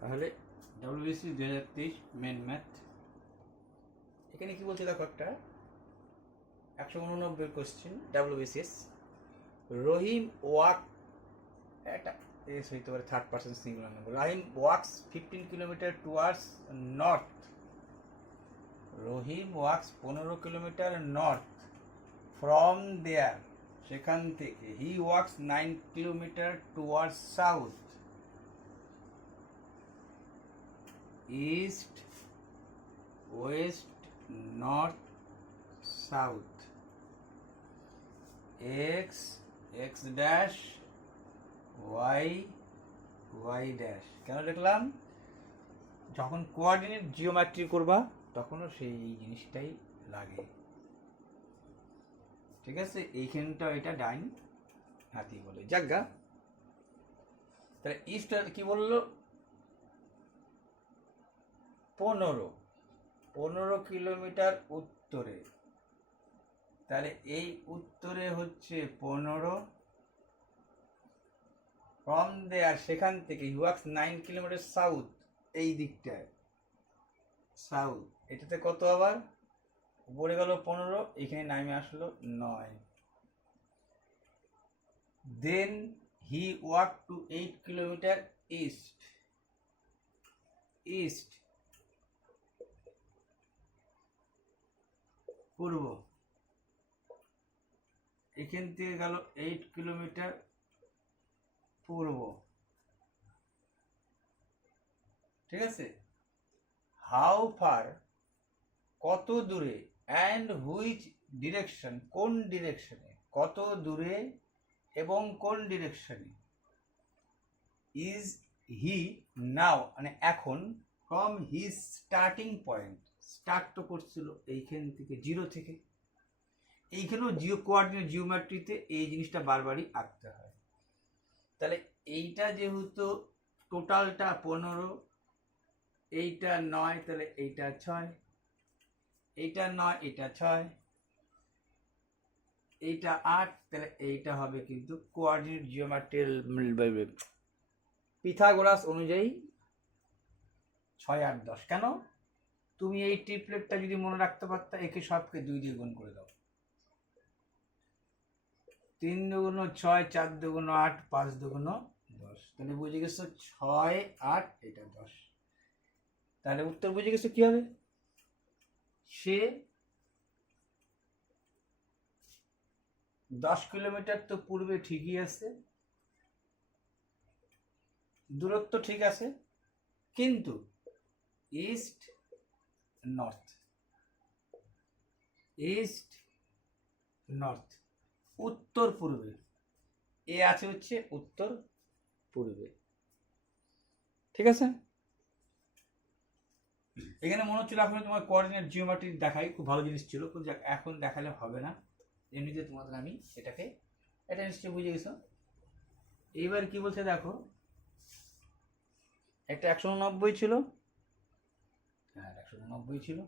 তাহলে WBC 2023 main math. এখানে কি বলছে দেখো, একটা 189 কোশ্চেন ডব্লিউবিসিএস। রহিম ওয়াক এটা এস হইতে পারে third person singular number. Rahim walks 15 kilometre towards north. Rahim walks 15 kilometre north from there, সেখান থেকে। He walks 9 kilometre towards south, east, west, north, south. X, x dash, y, y dash. কেন লিখলাম? যখন coordinate geometry করবা তখনও সেই জিনিসটাই লাগে। ঠিক আছে, এইখানটা এটা ডাইন হাতি বলে জায়গা। তাহলে ইস্ট কি বললো? 15 কিলোমিটার উত্তরে। তাহলে এই উত্তরে হচ্ছে 15 ফ্রম দেয়ার, সেখান থেকে। হি ওয়াক্স 9 কিলোমিটার সাউথ, এই দিকটায় সাউথ। এটাতে কত আবার? উপরে গেল 15, এখানে নামে আসলো 9। Then he walk to 8 kilometre east, east পূর্ব। এখান থেকে গেল 8 কিলোমিটার পূর্ব। ঠিক আছে, হাউ ফার কত দূরে, অ্যান্ড হুইচ ডিরেকশন কোন ডিরেকশনে, কত দূরে এবং কোন ডিরেকশনে। ইজ হি নাও মানে এখন, from his starting point, start তো করছিল এইখান থেকে, জিরো থেকে। এইখানেও জিও কোঅর্ডিনেট জিওমেট্রিতে এই জিনিসটা বারবারই আঁকতে হয়। তাহলে এইটা যেহেতু টোটালটা 15, এইটা 9, তাহলে এইটা 6, এইটা 9, এটা 6, এইটা 8, তাহলে এইটা হবে কিন্তু কোঅর্ডিনেট জিওমেট্রিয়াল পিথাগোরাস অনুযায়ী 6, 8, 10। কেন? তুমি এই ট্রিপলেটটা যদি মনে রাখতে পারতা, একে সবকে 2 দিয়ে গুণ করে দাও। 3 দুগুণ 6, 4 দুগুণ 8, 5 দুগুণ 10। তাহলে বুঝে গেছো 6, 8, এটা 10। তাহলে উত্তর বুঝে গেছো কি হবে? সে 10 কিলোমিটার তো পূর্বে ঠিকই আছে, দূরত্ব ঠিক আছে, কিন্তু ইস্ট নর্থ, ইস্ট নর্থ, উত্তর পূর্বে। এ আছে হচ্ছে উত্তর পূর্বে। ঠিক আছে, এখানে মনে হচ্ছিল এখন তোমার কোঅর্ডিনেট জিওমেট্রি দেখাই, খুব ভালো জিনিস ছিল, কিন্তু এখন দেখালে হবে না। এমনিতে তোমাদের আমি এটাকে, এটা নিশ্চয়ই বুঝে গেছো। এইবার কি বলছে দেখো, একটা 189 ছিল, হ্যাঁ 189 ছিল।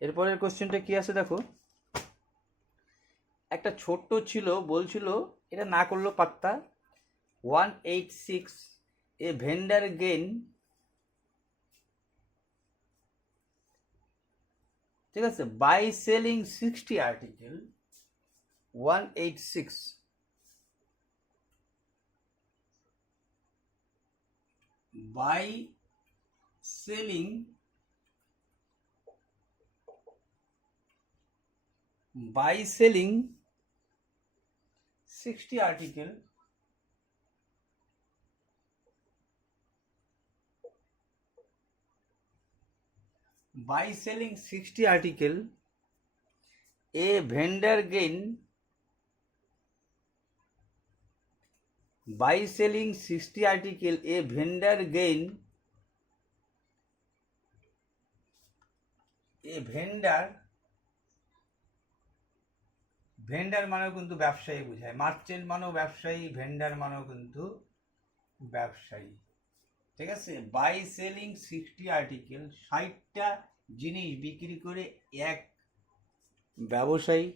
এরপরের কোশ্চেনটা কি আছে দেখো, একটা ছোট্ট ছিল, বলছিল এটা না করলেও পারতা। 186 এ ভেন্ডার গেইন, ঠিক আছে, by selling 60 article. 186 by selling 60 article, by selling 60 article, a vendor gain, by selling 60 article, a vendor gain, a vendor, vendor মানেও কিন্তু ব্যবসায়ী বোঝায়, মার্চেন্ট মানেও ব্যবসায়ী, ভেন্ডার মানেও কিন্তু ব্যবসায়ী। ঠিক আছে, বাই সেলিং 60 আর্টিকেল, 60টা জিনিস বিক্রি করে এক ব্যবসায়ী,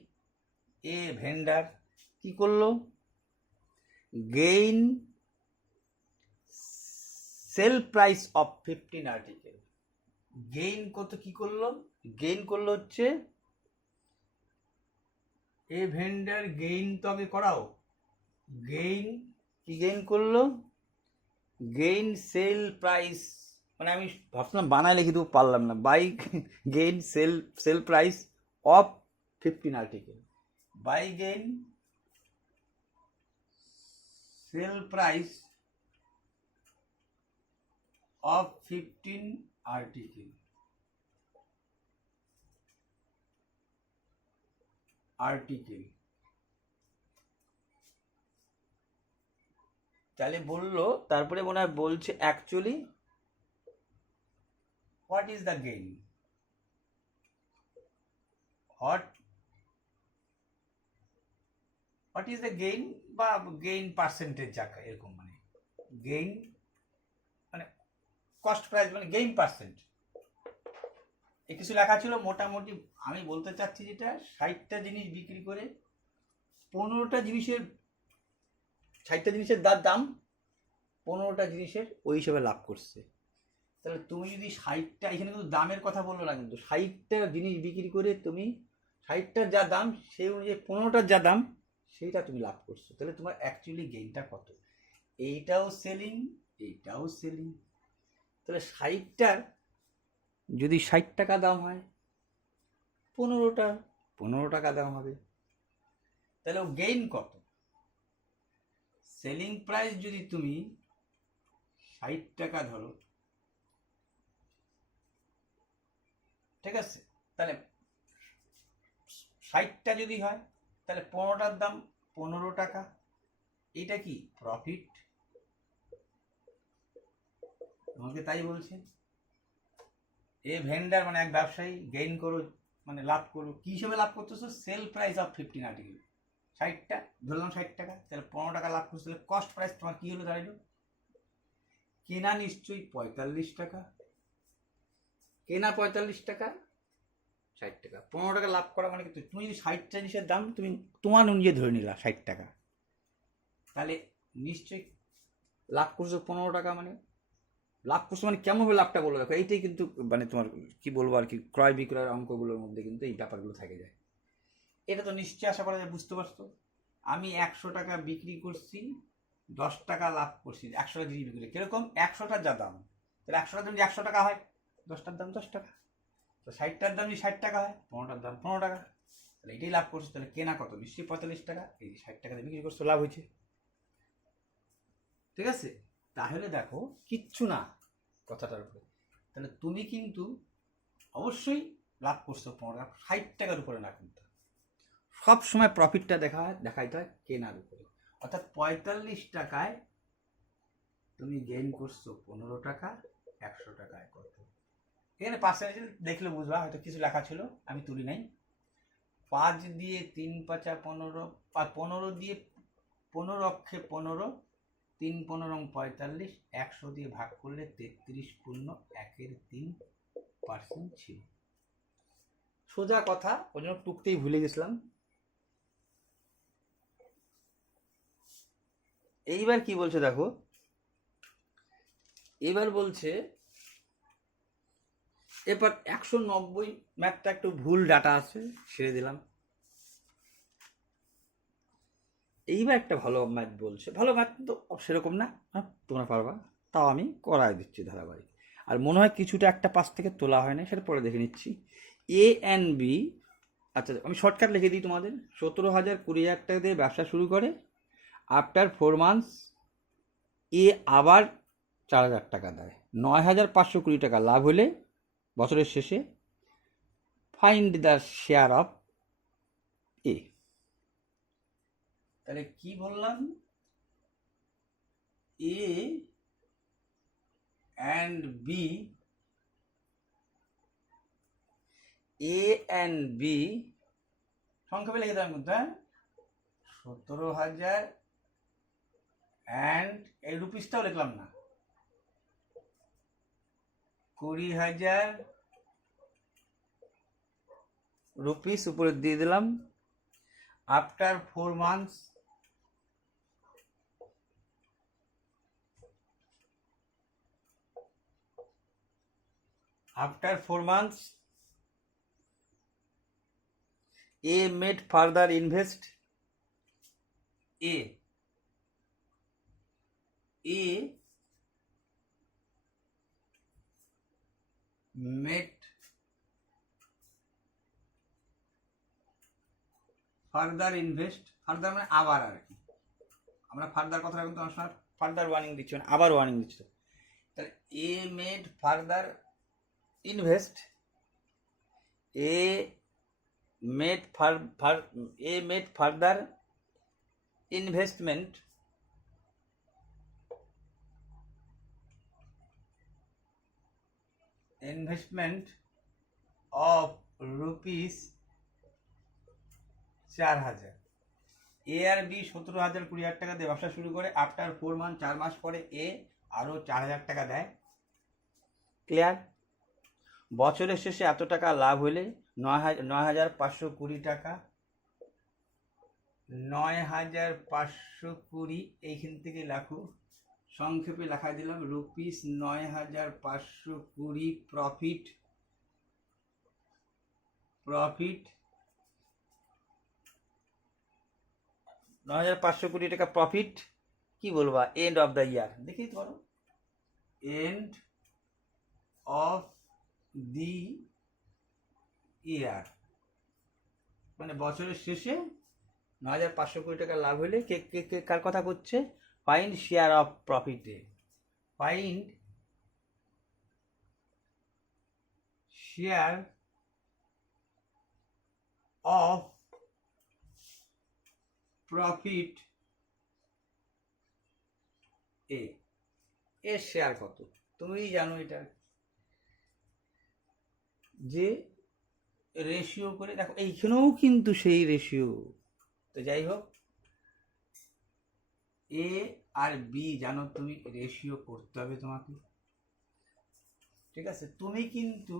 এ ভেন্ডার কি করলো, gain sale price of 15 article. Gain কত কি করলো? গেইন করলো হচ্ছে এ ভেন্ডার গেইন তো আগে করাও। গেইন কি গেইন করলো? গেইন সেল প্রাইস, মানে আমি ভাবছিলাম বানায় লিখে দেবো, পারলাম না। By gain sale price of 15 article. By gain sale price of 15 article তাহলে বললো, তারপরে মনে হয় বলছে actually what is the gain, what is the gain বা গেইন পার্সেন্টেজ যাকে এরকম, মানে গেইন মানে কস্ট প্রাইস মানে গেইন পার্সেন্ট, এ কিছু লেখা ছিল। মোটামুটি আমি বলতে চাচ্ছি যেটা 60টা জিনিস বিক্রি করে 15টা জিনিসের 60টা জিনিসের দাম 15টা জিনিসের ওই হিসেবে লাভ করছে। তাহলে তুমি যদি 60টা, এখানে কিন্তু দামের কথা বললো না, কিন্তু 60টা জিনিস বিক্রি করে তুমি 60টার যা দাম সেই অনুযায়ী 15টার যা দাম সেইটা তুমি লাভ করছো, তাহলে তোমার অ্যাকচুয়ালি গেইনটা কত? এইটাও সেলিং, এইটাও সেলিং। তাহলে 60টার যদি 60 টাকা দাম হয়, 15 টাকা দাম হবে, তাহলে ও গেইন কত? সেলিং প্রাইস যদি তুমি 60 টাকা ধরো, ঠিক আছে, তাহলে 60টা যদি হয় তাহলে 15টার দাম 15 টাকা, এটা কি প্রফিট? তোমাকে তাই বলছে। এ ভেন্ডার মানে এক ব্যবসায়ী গেইন করো মানে লাভ করো, কি হিসেবে লাভ করতেছো? Sale price of 15 article. 60টা ধরলাম 60 টাকা, তাহলে 15 টাকা লাভ করছো, তাহলে কস্ট প্রাইস তোমার কি হলো দাঁড়াইলো? কেনা নিশ্চয়ই 45 টাকা, কেনা 45 টাকা, 60 টাকা, 15 টাকা লাভ করা মানে কি? তুমি যদি 60টা জিনিসের দাম তুমি তোমার অনুযায়ী ধরে নিলা 60 টাকা, তাহলে নিশ্চয়ই লাভ করছো 15 টাকা। মানে লাভ করছো মানে কেমন হবে লাভটা বলো, দেখো এইটাই কিন্তু মানে তোমার কি বলবো আর কি, ক্রয় বিক্রয়ের অঙ্কগুলোর মধ্যে কিন্তু এই ব্যাপারগুলো থেকে যায়। এটা তো নিশ্চয়ই আশা করা যায়, বুঝতে পারছো? আমি 100 টাকা বিক্রি করছি, 10 টাকা লাভ করছি। 100টা জিনিস বিক্রি, কিরকম? 100টার যা দাম, তাহলে 100টার দাম যদি 100 টাকা হয়, 10টার দাম 10 টাকা, তো 60টার দাম যদি 60 টাকা হয়, 15টার দাম 15 টাকা, তাহলে এটাই লাভ করছো। তাহলে কেনা কত? নিশ্চয়ই 45 টাকা, এই 60 টাকা বিক্রি করছো, লাভ হয়েছে। ঠিক আছে, তাহলে দেখো কিচ্ছু না কথাটার উপরে, তাহলে তুমি কিন্তু অবশ্যই লাভ করছো 15 টাকা, 60 টাকার উপরে না, কিন্তু সব সময় প্রফিটটা দেখাইতে হয় কেনার উপরে। অর্থাৎ 45 টাকায় তুমি গেইন করছো 15 টাকা, 100 টাকায় কত? এখানে পার্সেন্টেজ দেখলে বুঝবা, হয়তো কিছু লেখা ছিল আমি তুলি নাই। 5 দিয়ে 3 5 15, 15 দিয়ে 15 অক্ষে 15, 3 15 45, 100 দিয়ে ভাগ করলে 33 পূর্ণ 1/3% ছিল। সোজা কথা, ওই জন্য টুকতেই ভুলে গেছিলাম। এইবার কি বলছে দেখো, এবার বলছে এবার 190, ম্যাথটা একটু ভুল ডাটা আছে, ছেড়ে দিলাম। এইবার একটা ভালো ম্যাথ বলছে, ভালো ম্যাথ তো সেরকম না, তোমরা পারবা, তাও আমি করাই দিচ্ছি ধারাবাহিক। আর মনে হয় কিছুটা একটা পাশ থেকে তোলা হয় না, সেটা পরে দেখে নিচ্ছি। এ অ্যান্ড বি, আচ্ছা আমি শর্টকাট লিখে দিই তোমাদের। 17,000 20,000 টাকা দিয়ে ব্যবসা শুরু করে, আফটার 4 মান্থস এ আবার 4,000 টাকা দেয়, 9,520 টাকা লাভ হলে বছরের শেষে find the share of A. তাহলে কি বললাম? A and B, A and B সংক্ষেপে লিখে দেওয়ার মধ্যে 17,000 অ্যান্ড এই রুপিসটাও লিখলাম না, 20,000 রুপিস উপরে দিয়ে দিলাম। After 4 months after 4 months A made further invest A made further invest, further মানে আবার আর কি, আমরা ফার্দার কথাটা কিন্তু অনেক সময় ফার্দার ওয়ার্নিং দিচ্ছি না, আবার ওয়ার্নিং দিচ্ছি। তাহলে A made further invest, A made further investment of rupees 4,000। A আর বি 17,000 20,000 টাকা দিয়ে ব্যবসা শুরু করে আফটার 4 মান্থ 4 মাস পরে এ আরও 4,000 টাকা দেয়। ক্লিয়ার? বছরের শেষে এত টাকা লাভ হলে 9,520 টাকা, 9,520 এইখান থেকে লেখো, সংক্ষেপে লেখা দিলাম রুপিস 9,520 প্রফিট 9,520 টাকা প্রফিট, কি বলবা, এন্ড অফ দ্য ইয়ার, দেখেই তো পারো, এন্ড অফ দি ইয়ার, মানে বছরের শেষে 9,520 টাকা লাভ হলে কে কে কে কার কথা করছে, ফাইন্ড শেয়ার অফ প্রফিটে, find share of profit A, এর শেয়ার কত তুমি জানো, এটা যে রেশিও করে দেখো, এইখানেও কিন্তু সেই রেশিও। তো যাই হোক, এ আর বি জানো তুমি, রেশিও করতে হবে তোমাকে, ঠিক আছে? তুমি কিন্তু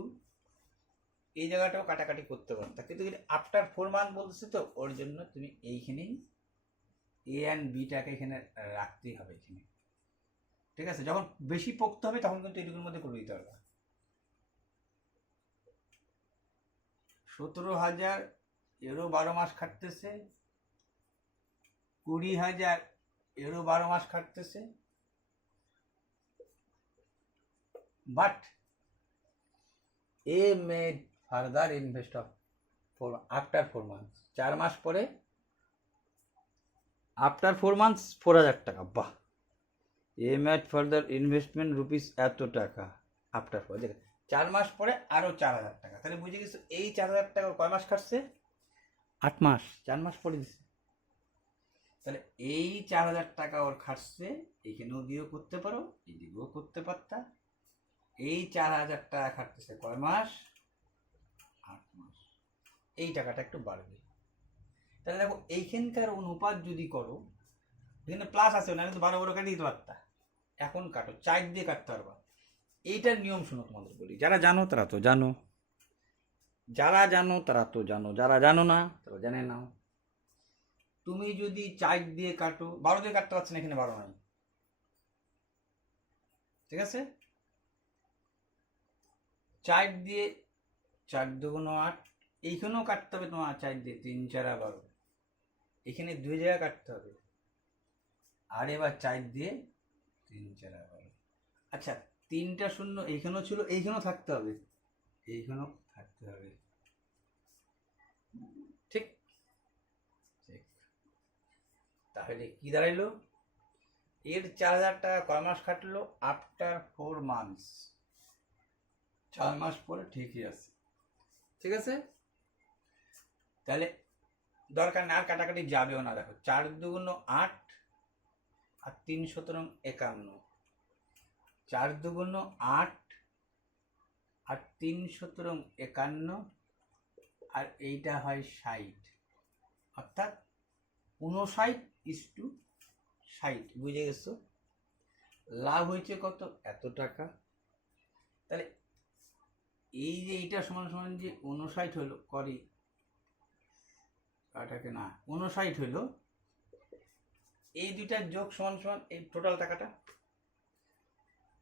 এই জায়গাটাও কাটাকাটি করতে পারতা, কিন্তু আফটার 4 মান্থ বলতেছে তো, ওর জন্য তুমি এইখানেই এ অ্যান্ড বিটাকে এখানে রাখতেই হবে এখানে, ঠিক আছে? যখন বেশি পোক্ত হবে তখন কিন্তু এটুকুর মধ্যে করে দিতে হবে। 17,000 এরও 12 মাস খাটতেছে, 20,000 এরও 12 মাস খাটতেছে, but A made further invest of after 4 months, 4 মাস পরে আফটার 4 মান্থস 4,000 টাকা, বাহ, A made further investment rupees এত টাকা আফটার 4, দেখে 4 মাস পরে আরও 4,000 টাকা, তাহলে বুঝে গেছো এই 4,000 টাকা কয় মাস খাটছে, 8 মাস, 4 মাস পরে দিচ্ছে, তাহলে এই 4,000 টাকা ওর খাটছে, এখানেও দিয়েও করতে পারো, এদিকেও করতে পারতা, এই 4,000 টাকা খাটতেছে কয় মাস, 8 মাস, এই টাকাটা একটু বাড়বে। তাহলে দেখো এইখানকার অনুপাত যদি করো, এখানে প্লাস আছে না, কিন্তু 12 কাটিয়ে দিতে পারতা, এখন কাটো 4 দিয়ে কাটতে পারবা। এইটার নিয়ম শুনো, তোমাদের বলি, যারা জানো তারা তো জানো, যারা জানো তারা তো জানো, যারা জানো না তারা জানে নাও। তুমি যদি 4 দিয়ে কাটো, 12 দিয়ে কাটতে পারছি না, এখানে 12 নাই, ঠিক আছে? 4 দিয়ে 4 দুগুণ 8, এইখানেও কাটতে হবে তোমার 4 দিয়ে, 3 4 12, এখানে 2 জায়গায় কাটতে হবে, আর এবার 4 দিয়ে 3 4 12, আচ্ছা 3টা শূন্য এইখানেও ছিল, এইখানেও থাকতে হবে, এইখানেও থাকতে হবে, ঠিক ঠিক। তাহলে কি দাঁড়াইলো, এর 4,000 টাকা কয় মাস খাটলো, আফটার 4 মান্থস, 4 মাস পরে ঠিকই আছে, ঠিক আছে? তাহলে দরকার না আর কাটাকাটি যাবেও না, দেখো 4 দুগুণ 8 আর 3 17 51, 4 দুগুণ 8 আর 3 17 51, আর এইটা হয় 60, অর্থাৎ 59:60, বুঝে গেছো? লাভ হয়েছে কত, এত টাকা। তাহলে এই যে এইটা সমান সমান যে 59 হলো, করি টাকাটাকে না, 59 হলো, এই দুইটার যোগ সমান সমান এই টোটাল টাকাটা,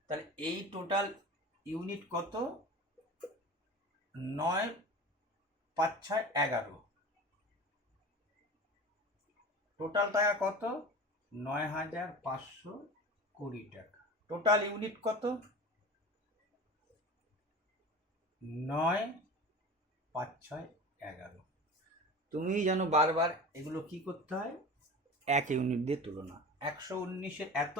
তাহলে এই টোটাল ইউনিট কত, 9 5 6 11, টোটাল টাকা কত? 9,520 টাকা। টোটাল ইউনিট কত? 9 5 6 11। তুমি জানো বারবার এগুলো কি করতে হয়, এক ইউনিট দিয়ে তুলনা। 119-এর এত,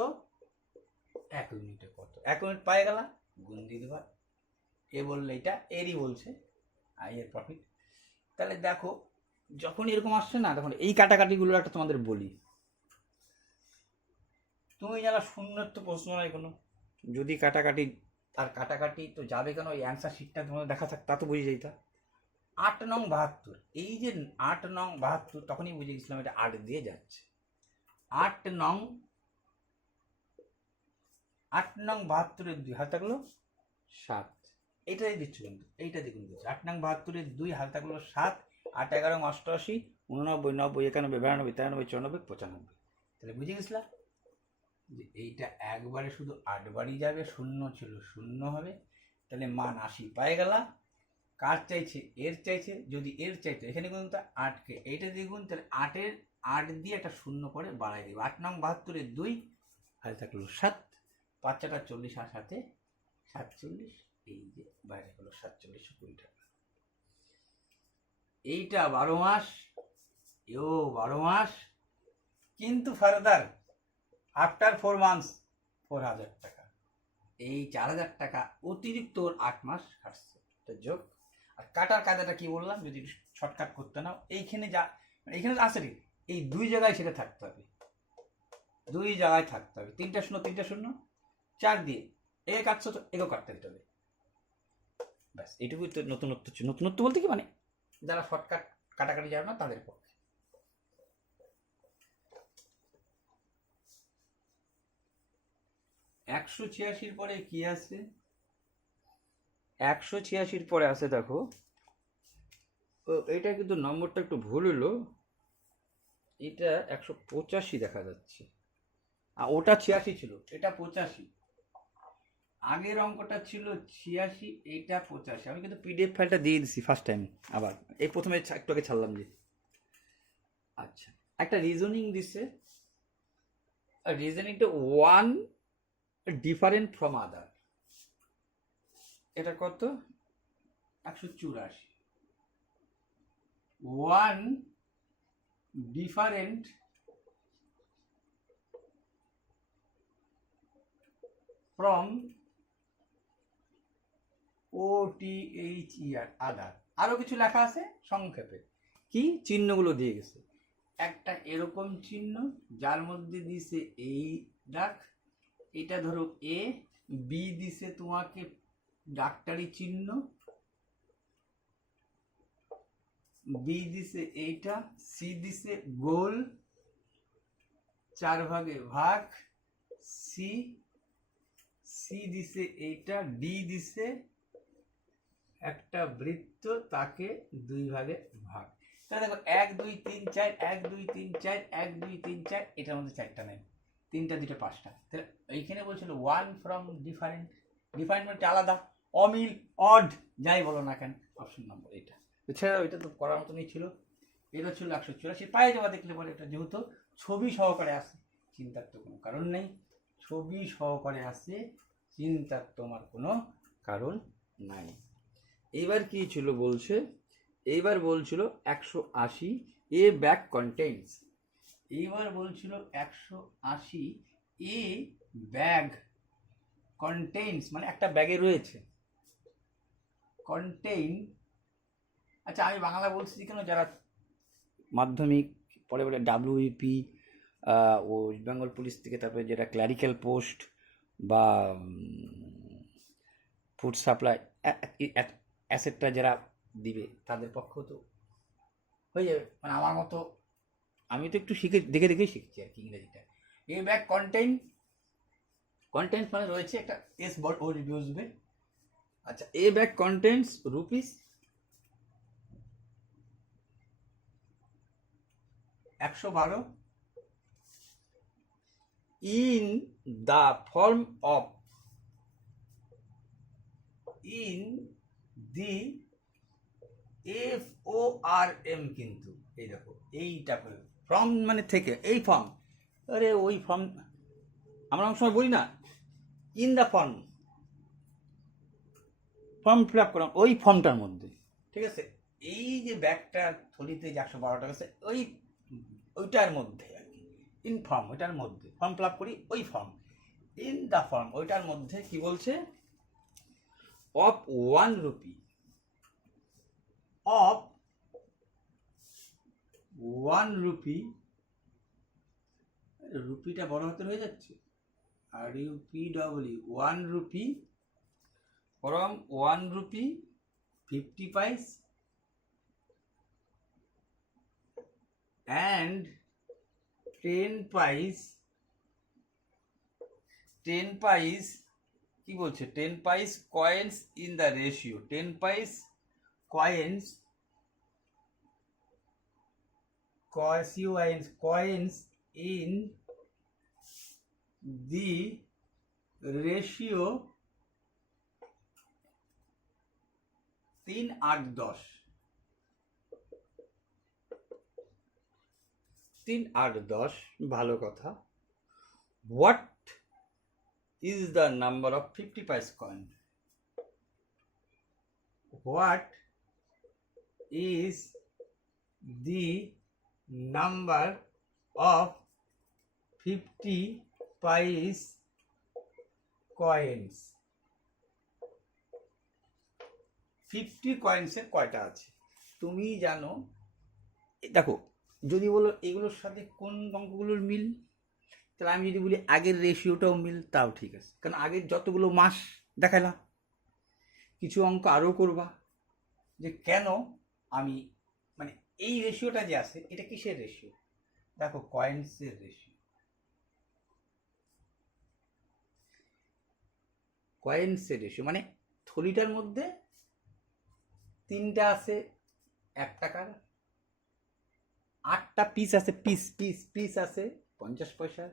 এক ইউনিটে কত, এক ইউনিট পাই গেলা, গুণ দিয়ে দেবা। এ বললে এটা এরই বলছে আই এর প্রফিট। তাহলে দেখো যখন এরকম আসছে না, তখন এই কাটাকাটিগুলো একটা তোমাদের বলি। তুমি জানো শূন্যত্ব প্রশ্ন নয় কোনো, যদি কাটাকাটি, আর কাটাকাটি তো যাবে কেন, এই অ্যান্সার শিটটা তোমাদের দেখা থাক, তা তো বুঝে যেতা। 8 নং 72, এই যে 8 নং 72, তখনই বুঝে গেছিলাম এটা 8 দিয়ে যাচ্ছে। 8 নং 72-এর 2 হাতে থাকলো 7, এইটাই দিচ্ছ কিন্তু, এইটা দেখুন দিচ্ছে 8 নং 72-এর 2 হাতে থাকলো 7, 8 11 88 89 90 91 92 93 94 95। তাহলে বুঝে গেছিলাম যে এইটা একবারে শুধু 8 বারই যাবে, শূন্য ছিল শূন্য হবে। তাহলে মান 80 পাই গেলা। কার চাইছে? এর চাইছে। যদি এর চাইতো, এখানে কিন্তু 8কে এইটা দেখুন, তাহলে 8 দিয়ে একটা শূন্য করে বাড়াই দেবে। 8 নং 72-এর 2 হাতে থাকলো 7, 5 4 40 আর 7 47, এই যে বাইরে হলো 4720 টাকা। এইটা 12 মাস, এও 12 মাস, কিন্তু ফার্দার আফটার 4 মান্থস 4000 টাকা। এই 4000 টাকা অতিরিক্ত 8 মাস কাটছে, তো যোগ। আর কাটার কায়দাটা কি বললাম, যদি শর্টকাট করতে নাও, এইখানে যা এইখানে আছে রে, এই 2 জায়গায় সেটা থাকতে হবে, 2 জায়গায় থাকতে হবে। 3টা শূন্য 3টা শূন্য 4 দিয়ে এ কাটছো তো এগো কাটতে দিতে হবে, ব্যাস। এইটুকুই তো নতুনত্ব। নতুনত্ব বলতে কি মানে, যারা শর্টকাট কাটাকাটি যাবে না তাদের পক্ষে। 186-র পরে কি আছে? 186-র পরে আছে দেখো, এটা কিন্তু নম্বরটা একটু ভুল হলো, এটা 185 দেখা যাচ্ছে, আর ওটা 86 ছিল, এটা 85। আগের অঙ্কটা ছিল 86, এইটা 85। আমি কিন্তু পিডিএফ ফাইলটা দিয়ে দিছি ফার্স্ট টাইম, আবার এই প্রথমে একটু আগে ছাড়লাম যে। আচ্ছা, একটা রিজনিং দিছে, রিজনিংটা ওয়ান ডিফারেন্ট ফ্রম আদার, এটা কত? 184। ওয়ান ডিফারেন্ট ফ্রম OTHER আদার। আরো কিছু লেখা আছে সংক্ষেপে, কি চিহ্নগুলো দিয়ে গেছে। একটা এরকম চিহ্ন, যার মধ্যে দিছে এই দাগ, এটা ধরো এ। বি দিছে তোমাকে ডাক্তারি চিহ্ন, বি দিছে এইটা, সি দিছে গোল 4 ভাগে ভাগ, সি দিছে এইটা, ডি দিছে একটা বৃত্ত, তাকে 2 ভাগে ভাগ। তাহলে দেখো 1 2 3 4, 1 2 3 4, 1 2 3 4, এটার মধ্যে 4টা নেই, 3টা 2টা 5টা। তাহলে এইখানে বলছিল ওয়ান ফ্রম ডিফারেন্ট, ডিফারেন্ট মানে আলাদা, অমিল, অড, যাই বলো না কেন, অপশন নম্বর এটা। এছাড়া ওইটা তো করার মতনই ছিল। এটা ছিল 184, পায়ে যাওয়া দেখলে বলে, এটা যেহেতু ছবি সহকারে আসে, চিন্তার তো কোনো কারণ নেই। ছবি সহকারে আসে, চিন্তার তোমার কোনো কারণ নাই। এইবার কি ছিল বলছে, এইবার বলছিল 180 এ ব্যাগ কন্টেন্টস। এইবার বলছিল 180 এ ব্যাগ কন্টেন্টস, মানে একটা ব্যাগে রয়েছে কন্টেইন। আচ্ছা, আমি বাংলা বলছি কেন, যারা মাধ্যমিক পরে বলে WEP, ওয়েস্ট বেঙ্গল পুলিশ থেকে, তারপরে যেটা ক্লারিক্যাল পোস্ট বা ফুড সাপ্লাই অ্যাসেটটা যারা দিবে, তাদের পক্ষ তো হয়ে যাবে। মানে আমার মতো, আমি তো একটু দেখে দেখেই শিখছি আর কি ইংরেজিটা। এ ব্যাগ কন্টেন্টস মানে রয়েছে একটা এস বল ও রিভিউ দিবে। আচ্ছা, a bag contains rupees 112 in the form of FORM, কিন্তু এই দেখো এইটা ফর্ম মানে থেকে, এই ফর্ম, আরে ওই ফর্ম আমরা অনেক সময় বলি না, in the form fill up করা, ওই ফর্মটার মধ্যে, ঠিক আছে, এই যে ব্যাগটা থলিতে যে 112 টাকা আছে, ওইটার মধ্যে আর কি, ইন ফর্ম, ওইটার মধ্যে ফর্ম ফিল আপ করি, ওই ফর্ম, ইন দ্য ফর্ম, ওইটার মধ্যে কি বলছে, অফ 1 রুপি, অফ 1 রুপি, রুপিটা বড় হাতের হয়ে যাচ্ছে, RUPW, 1 rupee, from 1 rupee 50 paise and 10 paise, 10 paise কি বলছে, 10 paise coins in the ratio, 10 paise coins, coins in the ratio 3, 8, 10, 3, 8, 10, ভালো কথা। What is the number of 50 paise coin? What is the number of 50 paise coins? 50 কয়েন্সের কয়টা আছে তুমি জানো? দেখো, যদি বলো এগুলোর সাথে কোন অঙ্কগুলোর মিল, তাহলে আমি যদি বলি আগের রেশিওটাও মিল, তাও ঠিক আছে, কারণ আগের যতগুলো মাস দেখালাম, কিছু অঙ্ক আরও করবা যে কেন আমি, মানে এই রেশিওটা যে আছে এটা কিসের রেশিও, দেখো কয়েন্সের রেশিও, কয়েন্সের রেশিও মানে থলিটার মধ্যে 3টা আছে 1 টাকার, 8টা পিস আছে, পিস আছে 50 পয়সার,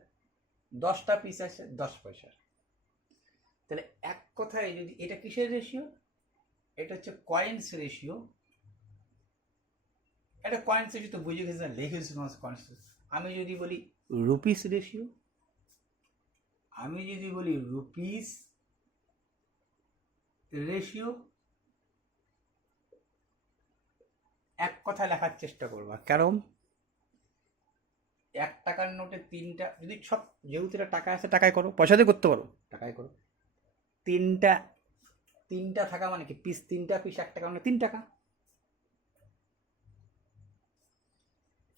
10টা পিস আছে 10 পয়সার, তাহলে এক কথায় যদি এটা কিসের রেশিও, এটা হচ্ছে কয়েন্স রেশিও। এটা কয়েন্স রেশিও তো বুঝে গেছে, লিখেছি কয়েন্স। আমি যদি বলি রুপিস রেশিও, আমি যদি বলি রুপিস রেশিও, এক কথা লেখার চেষ্টা করবা, কারণ 1 টাকার নোটে 3টা, যদি সব যেহেতু এটা টাকা আছে টাকায় করো, পয়সাতে করতে পারো টাকায় করো, 3টা থাকা মানে কি, পিস 3টা পিস 1 টাকা মানে 3 টাকা,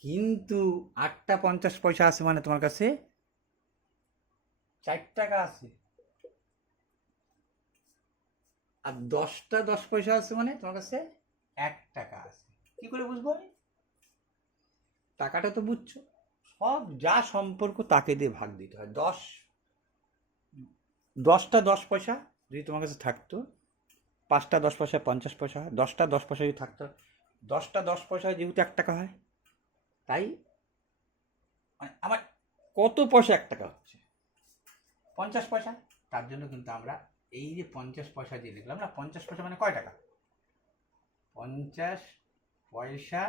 কিন্তু 8টা 50 পয়সা আছে মানে তোমার কাছে 4 টাকা আছে, আর 10টা 10 পয়সা আছে মানে তোমার কাছে 1 টাকা আছে। কি করে বুঝবো আমি? টাকাটা তো বুঝছো, সব যা সম্পর্ক তাকে দিয়ে ভাগ দিতে হয়। 10টা 10 পয়সা যদি তোমার কাছে থাকতো, 5টা 10 পয়সা 50 পয়সা, 10টা 10 পয়সা যদি থাকতো, 10টা 10 পয়সা যেহেতু 1 টাকা হয়, তাই মানে আমার কত পয়সা 1 টাকা হচ্ছে, 50 পয়সা। তার জন্য কিন্তু আমরা এই যে 50 পয়সা দিয়ে লিখলাম না, 50 পয়সা মানে কয় টাকা, 50 পয়সা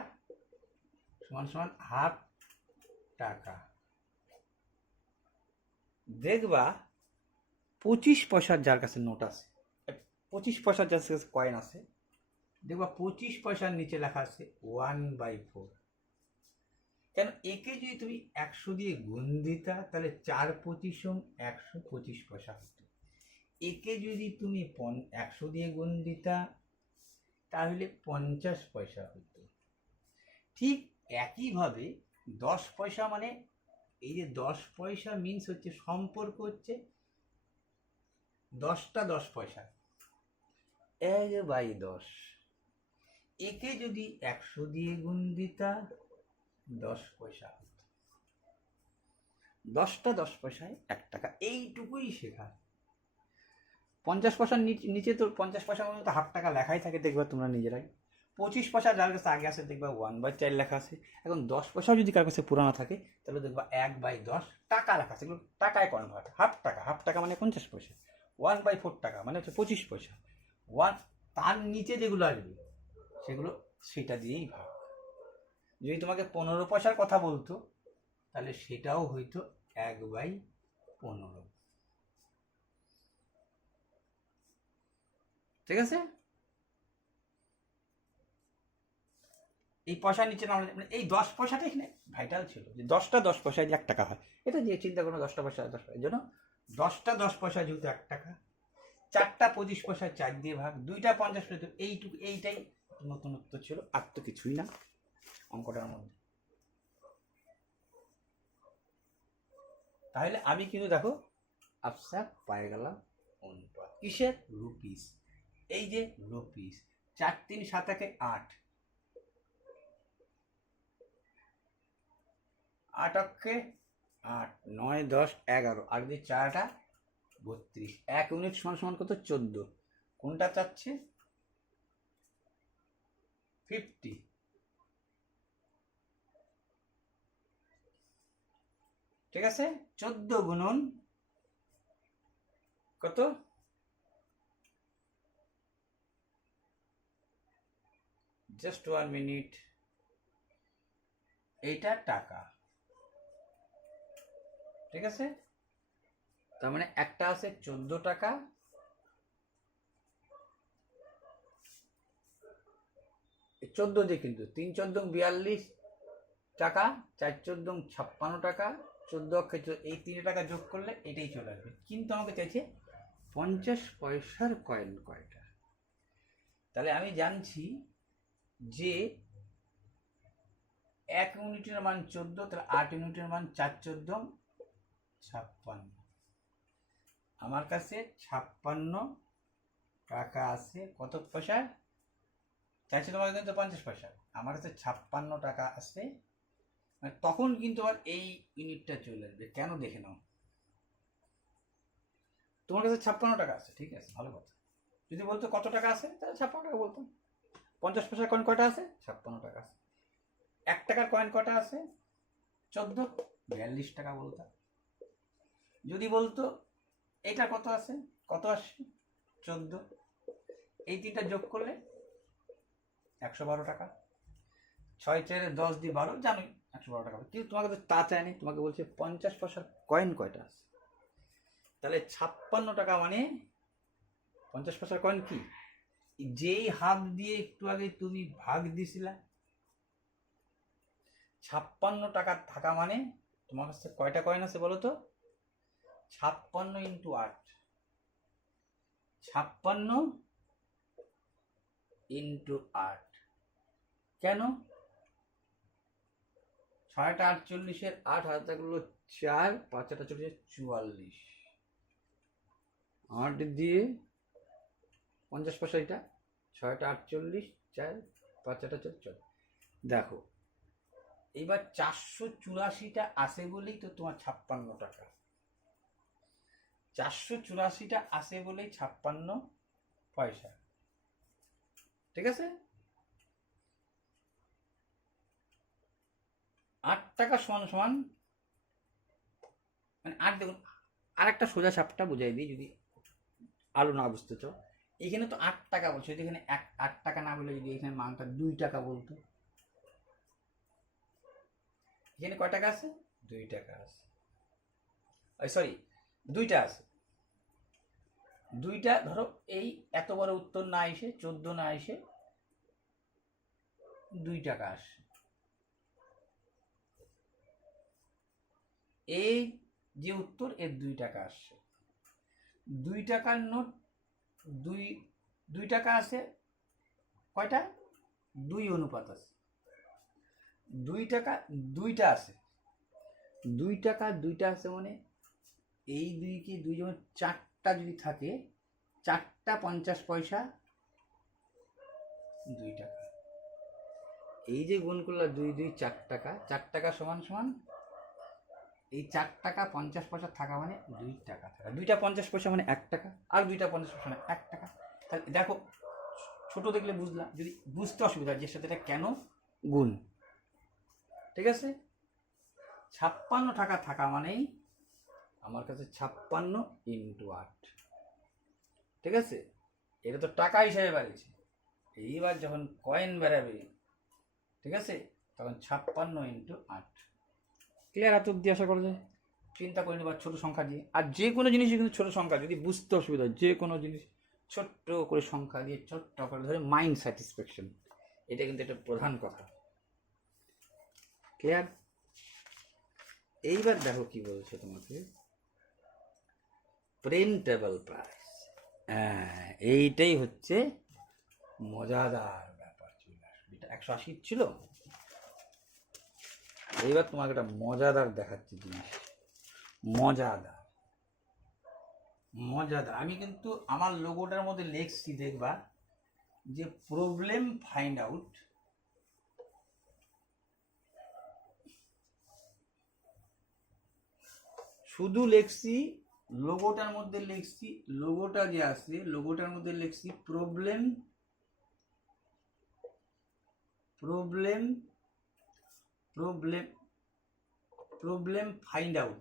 সমান সমান হাফ টাকা। দেখবা 25 পয়সার যার কাছে নোট আছে, 25 পয়সার যার কাছে কয়েন আছে, দেখবা 25 পয়সার নিচে লেখা আছে 1/4। কেন, একে যদি তুমি 100 দিয়ে গুণ দিতা তাহলে 4/25 125 পয়সা হতো, একে যদি তুমি 100 দিয়ে গুণ দিতা তাহলে 50 পয়সা হতো। ঠিক একইভাবে 10 পয়সা মানে, এই যে 10 পয়সা মিনস হচ্ছে সম্পর্ক হচ্ছে 10টা 10 পয়সা, 1/10, একে যদি 100 দিয়ে গুণ দিতা 10 পয়সা হতো, 10টা 10 পয়সায় 1 টাকা, এইটুকুই শেখা। 50 পয়সার নিচে তো 50 পয়সার মধ্যে তো হাফ টাকা লেখাই থাকে, দেখবা তোমরা নিজেরাই। 25 পয়সা যার কাছে আগে আছে দেখবা 1/4 লেখা আছে। এখন 10 পয়সাও যদি কার কাছে পুরানো থাকে তাহলে দেখবা 1/10 টাকা লেখা আছে, এগুলো টাকায় কনভার্ট, হাফ টাকা মানে 50 পয়সা, 1/4 টাকা মানে হচ্ছে 25 পয়সা। তার নিচে যেগুলো আসবে সেগুলো সেটা দিয়েই ভাগ। যদি তোমাকে 15 পয়সার কথা বলতো তাহলে সেটাও হইতো 1/15। ঠিক আছে, এই পয়সা নিচে নামলে এই 10 পয়সাটা এখানে ভাইটাল ছিল, যে 10টা 10 পয়সায় যে 1 টাকা হয়, এটা যে চিন্তা করো 10টা পয়সা 10 পয়সা, এই জন্য 10টা 10 পয়সা যেহেতু 1 টাকা, 4টা 25 পয়সা 4 দিয়ে ভাগ, 2টা 50 পয়সা, এইটুকু, এইটাই নতুনত্ব ছিল, আর তো কিছুই না অঙ্কটার মধ্যে। তাহলে আমি কিন্তু দেখো আফসা পায়ে গেলাম অনুপাত কিসের, রুপিস। এই যে রুপিস, 4 3 7 1 8, 8 অক্ষে 8, 9 10 11, আর যদি 4টা 32, 1 ইউনিট সমান সমান কত, 14। কোনটা চাচ্ছে, 50। ঠিক আছে, 14 গুণন কত, জাস্ট 1 মিনিট, এইটা টাকা। ঠিক আছে, তার মানে একটা আছে 14 টাকা, এই 14 দিয়ে কিন্তু 3 14 42 টাকা, 4 14 56 টাকা, 14 অক্ষে এই 3 টাকা যোগ করলে এটাই চলে আসবে। কিন্তু আমাকে চাইছে 50 পয়সার কয়েন কয়টা। তাহলে আমি জানছি যে 1 ইউনিটের মান 14, তাহলে 8 ইউনিটের মান 4 14 56। আমার কাছে 56 টাকা আছে কত পয়সা, চাইছে তোমাকে কিন্তু 50 পয়সা, আমার কাছে 56 টাকা আছে। মানে তখন কিন্তু আর এই ইউনিটটা চলে আসবে, কেন দেখে নাও। তোমার কাছে 56 টাকা আছে, ঠিক আছে, ভালো কথা। যদি বলতো কত টাকা আছে, তাহলে 56 টাকা বলতাম। 50 পয়সার কয়েন কয়টা আছে, 56 টাকা আছে। 1 টাকার কয়েন কয়টা আছে, 14, 42 টাকা বলতাম। যদি বলতো এটা কত আছে, কত আসছে, 14, এই 3টা যোগ করলে 112 টাকা। 6 4 10 দিয়ে 12, জানোই 112 টাকা। কিন্তু তোমাকে তো তা চায়নি, তোমাকে বলছে 50 পয়সার কয়েন কয়টা আছে। তাহলে 56 টাকা মানে 50 পয়সার কয়েন কি, যেই হাত দিয়ে একটু আগে তুমি ভাগ দিছিলা, 56 টাকা থাকা মানে তোমার কাছে কয়টা কয়েন আছে বলো তো, 56 ইন্টু 8, 56 ইন্টু 8। কেন, 6টা 48-এর 8 হাতে থাকলো 4, 5টা 44, 8 দিয়ে 50 পয়সা, এটা 6টা 48, 4 5টা 4। দেখো এইবার 484টা আছে বলেই তো তোমার 56 টাকা, 484টা আছে বলেই 56 পয়সা। ঠিক আছে, 8 টাকা সমান সমান, মানে 8, দেখুন আর একটা সোজা সাপটা বুঝাই দিই যদি আলু না বুঝতে চাও। এখানে তো 8 টাকা বলছে, যদি এখানে 8 টাকা না বলে যদি এখানে মানটা 2 টাকা বলতো, এখানে কয় টাকা আছে, 2 টাকা আছে, সরি 2টা আছে। 2টা ধরো এই এত বড় উত্তর না এসে, 14 না এসে 2 টাকা আসে। এই যে উত্তর, এর 2 টাকা আসছে। 2 টাকার নোট, 2 টাকা আছে কয়টা, 2 অনুপাত আছে। 2 টাকা 2টা আছে, 2 টাকা 2টা আছে, মানে এই 2 কি 2 যেমন 4টা যদি থাকে, 4টা 50 পয়সা 2 টাকা। এই যে গুণ করলে 2 2 4 টাকা, 4 টাকা সমান সমান এই 4 টাকা 50 পয়সা থাকা মানে 2 টাকা থাকা, 2টা 50 পয়সা মানে 1 টাকা, আর 2টা 50 পয়সা মানে 1 টাকা। তাহলে দেখো ছোট দেখলে বুঝলাম, যদি বুঝতে অসুবিধা যে সাথে এটা কেন গুণ। ঠিক আছে, 56 টাকা থাকা মানেই আমার কাছে 56 ইন্টু 8। ঠিক আছে, এটা তো টাকা হিসাবে বাড়িয়েছে। এইবার যখন কয়েন বেরাবে ঠিক আছে, তখন 56 × 8। ক্লিয়ার? এত অব্দি আশা করা যায়। চিন্তা করে নেবার ছোটো সংখ্যা দিয়ে, আর যে কোনো জিনিসই কিন্তু ছোটো সংখ্যা, যদি বুঝতে অসুবিধা হয়, যে কোনো জিনিস ছোট্ট করে সংখ্যা দিয়ে ছোট্ট করে ধরে মাইন্ড স্যাটিসফ্যাকশন, এটা কিন্তু একটা প্রধান কথা। ক্লিয়ার? এইবার দেখো কি বলছে তোমাকে, প্রিন্টেবল প্রাইস। এইটাই হচ্ছে মজাদার ব্যাপার। চলে আসবে, এটা 180 ছিল। এইবার তোমাকে একটা মজাদার দেখাচ্ছি জিনিস, মজাদার মজাদার। আমি কিন্তু আমার লোগোটার মধ্যে লিখছি, দেখবা যে প্রবলেম ফাইন্ড আউট, শুধু লিখছি লোগোটার মধ্যে লিখছি, লোগোটা যে আছে লোগোটার মধ্যে লিখছি problem problem problem problem find out,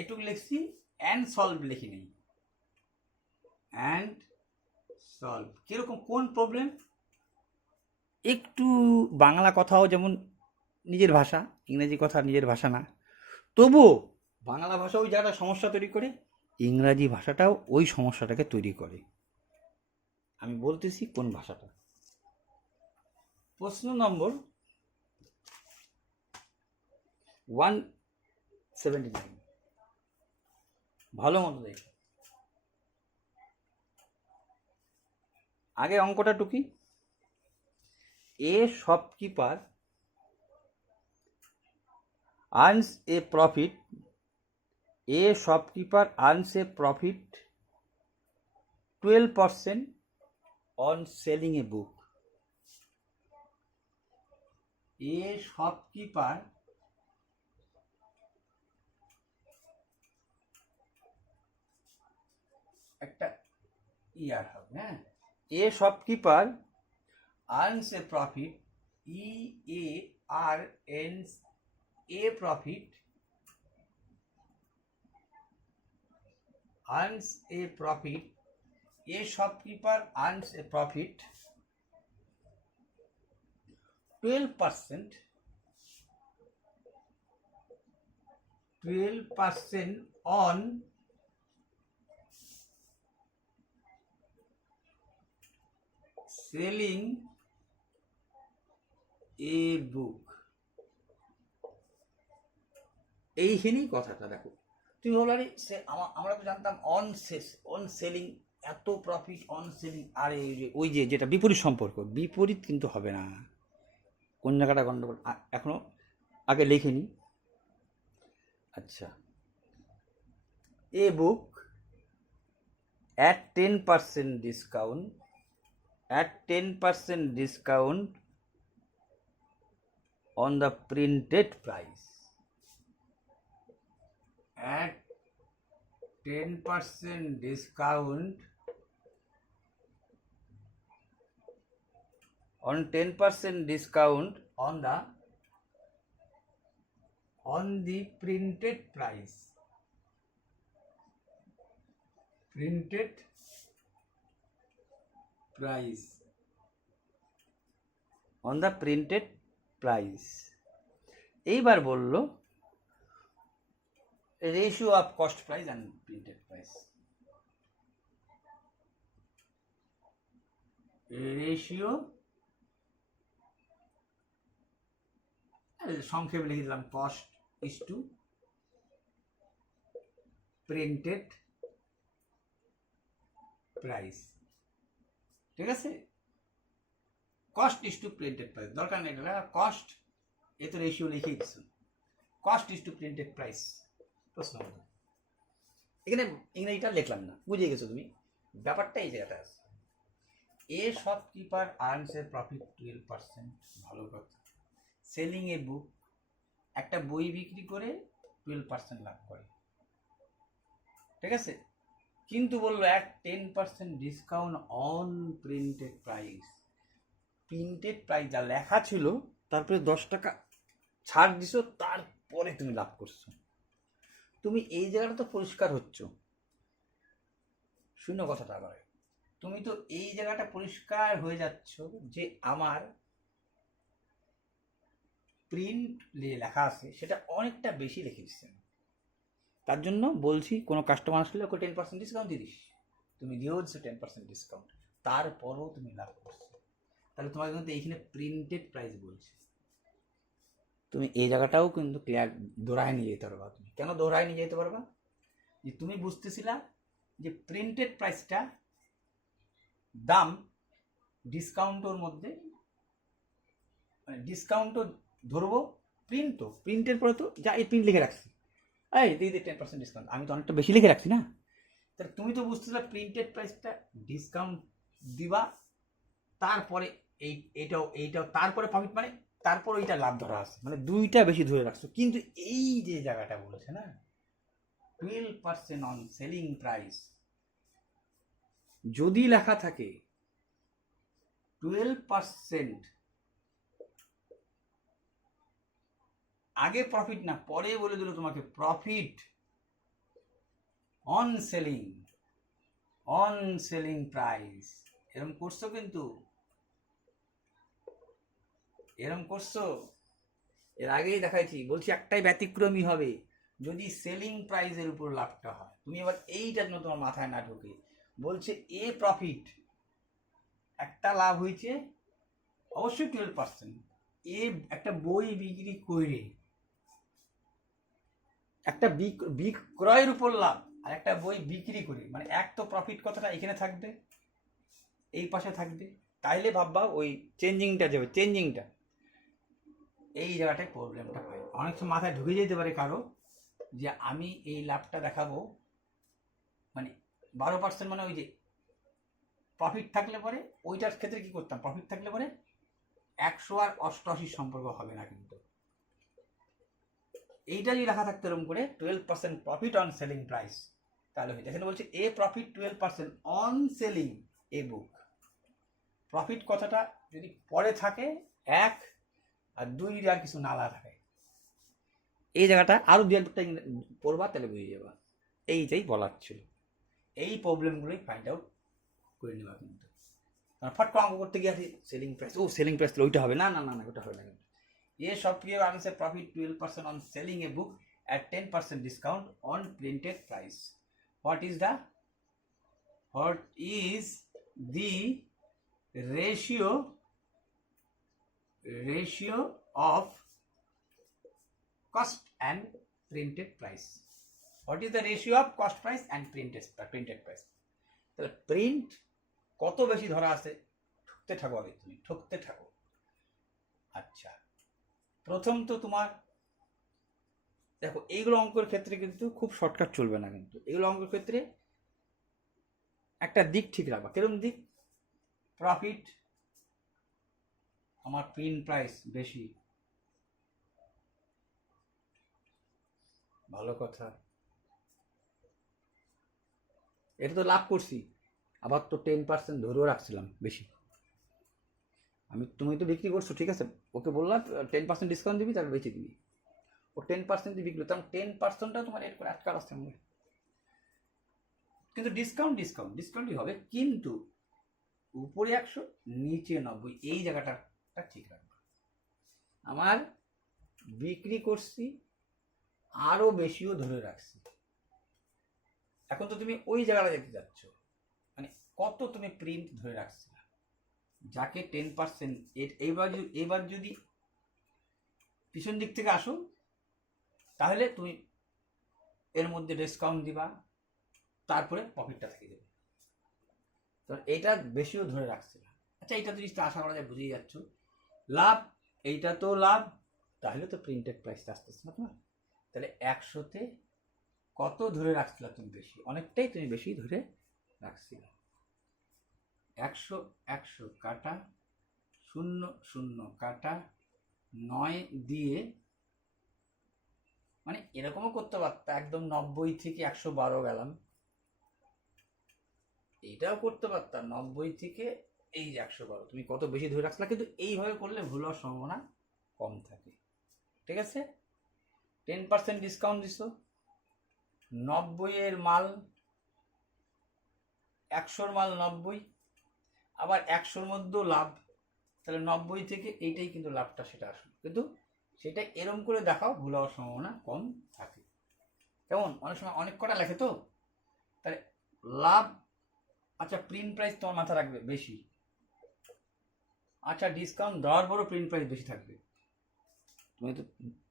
এটুকু লিখছি। অ্যান্ড সলভ লিখি নেই, অ্যান্ড সলভ কিরকম, কোন প্রবলেম, একটু বাংলা কথাও যেমন নিজের ভাষা, ইংরেজি কথা নিজের ভাষা না, তবুও বাংলা ভাষা ওই যারা সমস্যা তৈরি করে, ইংরাজি ভাষাটাও ওই সমস্যাটাকে তৈরি করে। আমি বলতেছি কোন ভাষাটা। প্রশ্ন নম্বর 179, ভালো মতো দেখো। আগে অঙ্কটা টুকি, এ shopkeeper earns a profit, a shopkeeper earns a profit 12% on selling a book. A shopkeeper একটা ইয়ার হবে, হ্যাঁ, a shopkeeper earns a profit, earns a profit, earns a profit, a shopkeeper earns a profit 12% on selling a book. এইখানেই কথাটা দেখো। তুমি বলো আরে আমরা তো জানতাম অন সেলিং, এত প্রফিট অন সেলিং, আর ওই যে যেটা বিপরীত সম্পর্ক, বিপরীত কিন্তু হবে না, কোন জায়গাটা গন্ডগোল এখনো আগে লিখে নি। আচ্ছা, এ বুক at 10% discount, at 10% discount on the printed price, at 10% discount on 10% discount on the printed price, printed price, on the printed price. এইবার বললো ratio of cost price and printed price, ratio, সংক্ষেপে লিখে দিলাম cost is to printed price. ঠিক আছে, cost is to printed price, দরকার নেই cost, এ তো রেশিও লিখেই দিচ্ছেন, cost is to printed price. প্রশ্ন এখানে ইংরেজিটা লিখলাম না, বুঝে গেছো তুমি ব্যাপারটা, এই জায়গাটা আছে। এ শপকিপার আর্নস এ প্রফিট 12%, ভালো কথা। সেলিং এ বুক, একটা বই বিক্রি করে 12% লাভ করে, ঠিক আছে, কিন্তু বললো এক 10% discount on printed price, printed price যা লেখা ছিল তারপরে 10 টাকা ছাড় দিছো, তারপরে তুমি লাভ করছো। তুমি এই জায়গাটা তো পরিষ্কার হচ্ছ, শূন্য কথাটা আবার তুমি তো এই জায়গাটা পরিষ্কার হয়ে যাচ্ছ যে আমার প্রিন্ট লেখা আছে সেটা অনেকটা বেশি লিখে দিচ্ছেন। তার জন্য বলছি কোনো কাস্টমার আসলে ওকে 10% ডিসকাউন্ট দিয়ে দিস। তুমি দিয়েও দিচ্ছ 10% ডিসকাউন্ট, তারপরও তুমি লাভ করছো। তাহলে তোমাকে কিন্তু এইখানে প্রিন্টেড প্রাইস বলছে। তুমি এই জায়গাটাও কিন্তু ক্লিয়ার দৌড়ায় নিয়ে যেতে পারবা। তুমি কেন দৌড়ায় নিয়ে যেতে পারবা? যে তুমি বুঝতেছিলা যে প্রিন্টেড প্রাইসটা দাম ডিসকাউন্টের মধ্যে, মানে ডিসকাউন্টও ধরবো, প্রিন্টের পরে তো যা এই প্রিন্ট লিখে রাখছি, এই দিয়ে 10% ডিসকাউন্ট, আমি তো অনেকটা বেশি লিখে রাখছি না। তাহলে তুমি তো বুঝতেছিলা প্রিন্টেড প্রাইসটা ডিসকাউন্ট দিবা, তারপরে এইটাও তারপরে প্রফিট, মানে তারপর ওইটা লাভ ধরা আছে, মানে দুইটা বেশি ধরে রাখছো। কিন্তু এই যে জায়গাটা বলছে না 12% অন সেলিং প্রাইস, যদি লেখা থাকে 12% আগে প্রফিট না, পরে বলে দিল তোমাকে প্রফিট অন সেলিং প্রাইস, এরকম করছো, কিন্তু এরকম করছো। এর আগেই দেখাইছি, বলছি একটাই ব্যতিক্রমী হবে, যদি সেলিং প্রাইসের উপর লাভটা হয়। তুমি এবার এইটা জন্য তোমার মাথায় না ঢোকে, বলছে এ প্রফিট, একটা লাভ হয়েছে অবশ্যই 12%, এ একটা বই বিক্রি করে, একটা বিক্রয়ের উপর লাভ আর একটা বই বিক্রি করে, মানে এক তো প্রফিট কথাটা এখানে থাকবে, এই পাশে থাকবে, তাইলে ভাববা ওই চেঞ্জিংটা যাবে, চেঞ্জিংটা এই জায়গাটায় প্রবলেমটা হয়। অনেক সময় মাথায় ঢুকে যেতে পারে কারো যে আমি এই লাভটা দেখাবো, মানে 12%, মানে ওই যে প্রফিট থাকলে পরে ওইটার ক্ষেত্রে কি করতাম, প্রফিট থাকলে পরে 100 আর 88 সম্পর্ক হবে না। কিন্তু এইটা যদি লেখা থাকতো এরকম করে 12% প্রফিট অন সেলিং প্রাইস, তাহলে হয়ে যায়। এখানে বলছে a profit 12% on selling a book. Profit কথাটা যদি পরে থাকে 1 আর 2 যদি আর কিছু না লা থাকে, এই জায়গাটা আরো দু একটা পড়বা, তাহলে বুঝে যাবা। এইটাই বলার ছিল, এই প্রবলেমগুলোই ফাইন্ড আউট করে নেবা। কিন্তু ফট করে অঙ্ক করতে গিয়ে সেলিং প্রাইস, ও সেলিং প্রাইস ওইটা হবে না, না না না ওটা হবে না। কিন্তু ये shop clear answer profit 12% on selling a book at 10% discount on printed price. What is the ratio of cost and printed price? What is the ratio of cost price and printed price? তাহলে print কত বেশি ধরা আছে, ঠকতে থাকো, আগে তুমি ঠকতে থাকো। আচ্ছা, প্রথম তো তোমার দেখো, এইগুলো অঙ্কের ক্ষেত্রে কিন্তু খুব শর্টকাট চলবে না। কিন্তু এগুলো অঙ্কের ক্ষেত্রে একটা দিক ঠিক রাখবা। কিরকম দিক? প্রফিট, আমার প্রিন্ট প্রাইস বেশি, ভালো কথা, এটা তো লাভ করছি, আবার তো 10% ধরেও রাখছিলাম বেশি। তুমি তো বিক্রি করছো, ঠিক আছে, ওকে বললাম 10% ডিসকাউন্ট দিবি, তারপর বেঁচে দিবি। ও 10% দিয়ে বিক্রি, তখন 10%টা তোমার এড করে আটকাল আসছে। কিন্তু ডিসকাউন্টই হবে, কিন্তু উপরে 100 নিচে 90, এই জায়গাটা ঠিক রাখবে। আমার বিক্রি করছি আরো বেশিও ধরে রাখছি, এখন তো তুমি ওই জায়গাটা দেখতে যাচ্ছ, মানে কত তুমি প্রিন্ট ধরে রাখছি, যাকে 10%, এইবার যদি পিছন দিক থেকে আসো, তাহলে তুমি এর মধ্যে ডিসকাউন্ট দিবা, তারপরে প্রফিটটা থেকে যাবে। তো এইটা বেশিও ধরে রাখছে না। আচ্ছা, এইটা তো জিনিসটা আশা করা যায় বুঝেই যাচ্ছ, লাভ, এইটা তো লাভ, তাহলে তো প্রিন্টেড প্রাইসটা আসতেছে না তোমার। তাহলে 100-তে কত ধরে রাখছিল তুমি? বেশি, অনেকটাই তুমি বেশি ধরে রাখছিল। 100 কাটা 0 কাটা 9 দিয়ে, মানে এরকমও করতে পারতাম, একদম 90 থেকে 112 গেলাম, এইটাও করতে পারতাম 90 থেকে এই যে 112, তুমি কত বেশি ধরে রাখছিলা। কিন্তু এইভাবে করলে ভুল হওয়ার সম্ভাবনা কম থাকে। ঠিক আছে, 10% ডিসকাউন্ট দিছো, 90 এর মাল 100-র মাল 90, আবার 100-র মধ্যেও লাভ, তাহলে 90 থেকে এইটাই কিন্তু লাভটা সেটা আসলো, কিন্তু সেটা এরম করে দেখাও ভুল হওয়ার সম্ভাবনা কম থাকে। কেমন, অনেক সময় অনেক কটা লেখে তো, তাহলে লাভ, আচ্ছা প্রিন্ট প্রাইস তোমার মাথা রাখবে বেশি, আচ্ছা ডিসকাউন্ট দেওয়ার পরও প্রিন্ট প্রাইস বেশি থাকবে, তুমি তো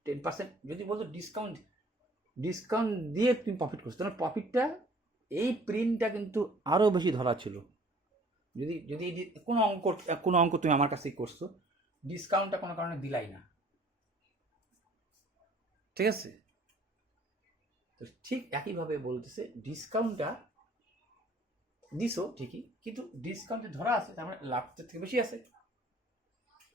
10% যদি বলতো ডিসকাউন্ট দিয়ে তুমি প্রফিট করছো, তাহলে প্রফিটটা এই প্রিন্টটা কিন্তু আরও বেশি ধরা ছিল। যদি যদি কোনো অঙ্ক তুমি আমার কাছেই করছো, ডিসকাউন্টটা কোনো কারণে দিলাই না, ঠিক আছে, তো ঠিক একইভাবে বলতেছে ডিসকাউন্টটা দিছো ঠিকই, কিন্তু ডিসকাউন্টে ধরা আছে, তার মানে লাভটার থেকে বেশি আছে,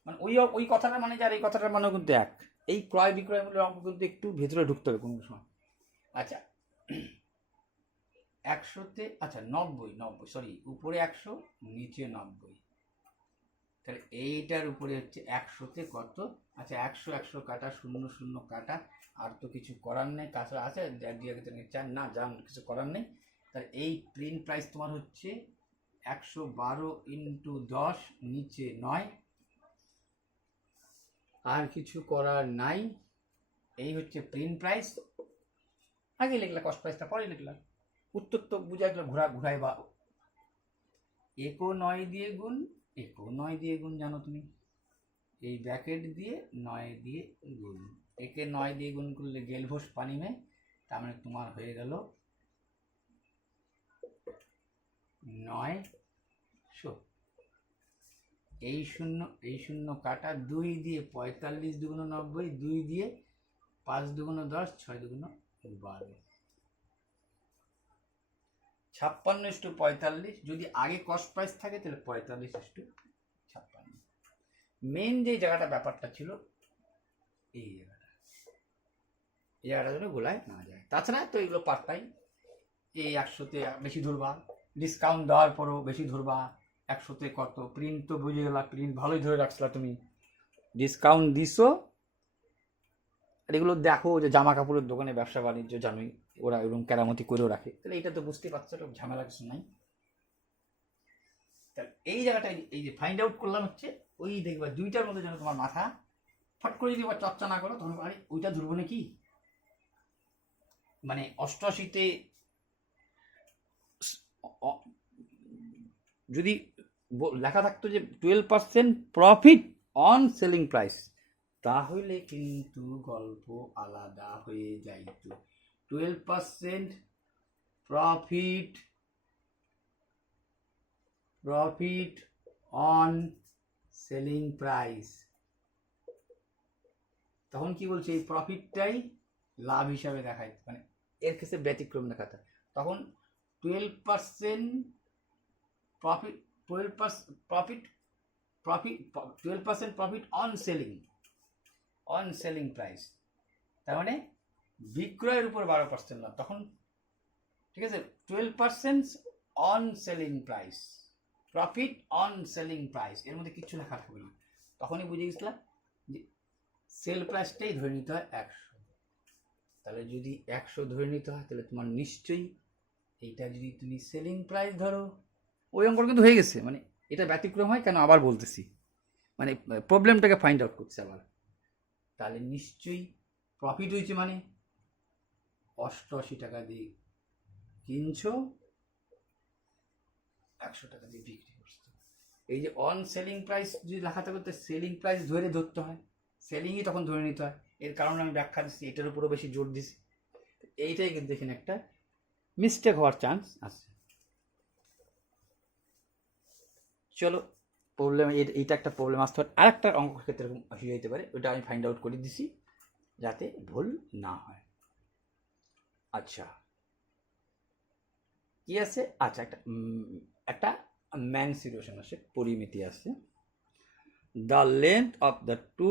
মানে ওই কথাটা মানে যার এই কথাটার মানেও কিন্তু এক, এই ক্রয় বিক্রয় মূল্যের অঙ্ক কিন্তু একটু ভেতরে ঢুকতে হবে কোনো সময়। আচ্ছা 100-তে, আচ্ছা 90 সরি, উপরে 100 নিচে 90, তাহলে এইটার উপরে হচ্ছে 100-তে কত, আচ্ছা 100 কাটা 0 কাটা, আর তো কিছু করার নেই, কাছে আছে 4 না যান, কিছু করার নেই, তাহলে এই প্রিন্ট প্রাইস তোমার হচ্ছে 112 × 10 নিচে 9, আর কিছু করার নাই, এই হচ্ছে প্রিন্ট প্রাইস, আগে লিখলা কস্ট প্রাইসটা পরে লিখলাম, উত্তর তো বুঝা গেল, ঘুরাই বা একো 9 দিয়ে গুণ জানো তুমি, এই ব্র্যাকেট দিয়ে 9 দিয়ে গুণ, একে 9 দিয়ে গুণ করলে গেলভোস পানি মে, তার মানে তোমার হয়ে গেল 900, এই শূন্য কাটা 2 দিয়ে 45 × 90, 2 দিয়ে 5 × 10, 6 × 12, 56:45, যদি আগে কস্ট প্রাইস থাকে তাহলে 45:56। মেন যে জায়গাটা ব্যাপারটা ছিল এই জায়গাটা যেন গোলায় না যায়, তাছাড়া তো এগুলো পার্টটাই, এই 100-তে বেশি ধরবা, ডিসকাউন্ট দেওয়ার পরও বেশি ধরবা, 100-তে কত, প্রিন্ট তো বুঝে গেলা, প্রিন্ট ভালোই ধরে রাখছিলা তুমি, ডিসকাউন্ট দিছো, আর এগুলো দেখো যে জামা কাপড়ের দোকানে ব্যবসা বাণিজ্য জানোই, ওরা এরকম কেরামতি করেও রাখে, তাহলে এটা তো বুঝতে পারছো, এটা ঝামেলা কিছু নাই। তাহলে এই জায়গাটায় এই যে ফাইন্ড আউট করলাম হচ্ছে, ওই দেখবা দুইটার মধ্যে যেন তোমার মাথা ফট করে যদি চর্চা না করো, তখন আরে ওইটা ধরবো নাকি, মানে 88-তে যদি লেখা থাকতো যে 12% প্রফিট অন সেলিং প্রাইস, তাহলে কিন্তু গল্প আলাদা হয়ে যাইত। 12% প্রফিট অন সেলিং প্রাইস, তখন কি বলছে, এই প্রফিটটাই লাভ হিসাবে দেখায়, মানে এর ক্ষেত্রে ব্যতিক্রম দেখাতে, তখন 12% profit 12% profit on selling price, তার মানে বিক্রয়ের উপর 12% লাভ, তখন ঠিক আছে, 12% on selling price, profit on selling price, এর মধ্যে কিছু লেখা থাকবে না, তখনই বুঝে গেছিলাম যে সেল প্রাইসটাই ধরে নিতে হয় 100, তাহলে যদি 100 ধরে নিতে হয়, তাহলে তোমার নিশ্চয়ই এইটা যদি তুমি সেলিং প্রাইস ধরো, ওই অঙ্ক কিন্তু হয়ে গেছে, মানে এটা ব্যতিক্রম হয় কেন আবার বলতেছি, মানে প্রবলেমটাকে ফাইন্ড আউট করছে আবার, তাহলে নিশ্চয়ই প্রফিট হয়েছে, মানে 88 টাকা দিয়ে কিনছো, 100 টাকা দিয়ে বিক্রি করছো, এই যে অন সেলিং প্রাইস যদি লেখা থাকে, তো সেলিং প্রাইস ধরতে হয়, সেলিংই তখন ধরে নিতে হয়, এর কারণে আমি ব্যাখ্যা দিচ্ছি, এটার উপরও বেশি জোর দিছি, এইটাই কিন্তু এখানে একটা মিস্টেক হওয়ার চান্স আছে। চলো, প্রবলেম এইটা একটা প্রবলেম আসতে পারে, আর একটা অঙ্ক ক্ষেত্রে এরকম হয়ে যেতে পারে, ওটা আমি ফাইন্ড আউট করে দিছি যাতে ভুল না হয়। আচ্ছা কি আছে, আচ্ছা একটা ম্যান সিচুয়েশন আছে, পরিমিতি আছে, the length of the two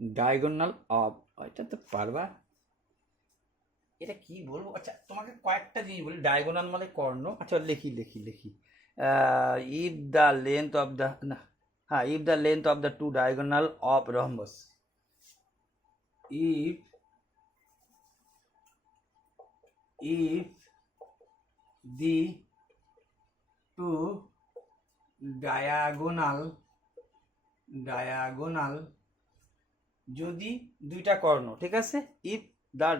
diagonal of, এটা তো পারবা, এটা কি বলবো, আচ্ছা তোমাকে কয়েকটা জিনিস বলি, ডায়াগোনাল মানে কর্ণ, আচ্ছা লিখি if the length of the if the length of the two diagonal of rhombus, if the two diagonal যদি দুইটা কর্ণ, ঠিক আছে, if the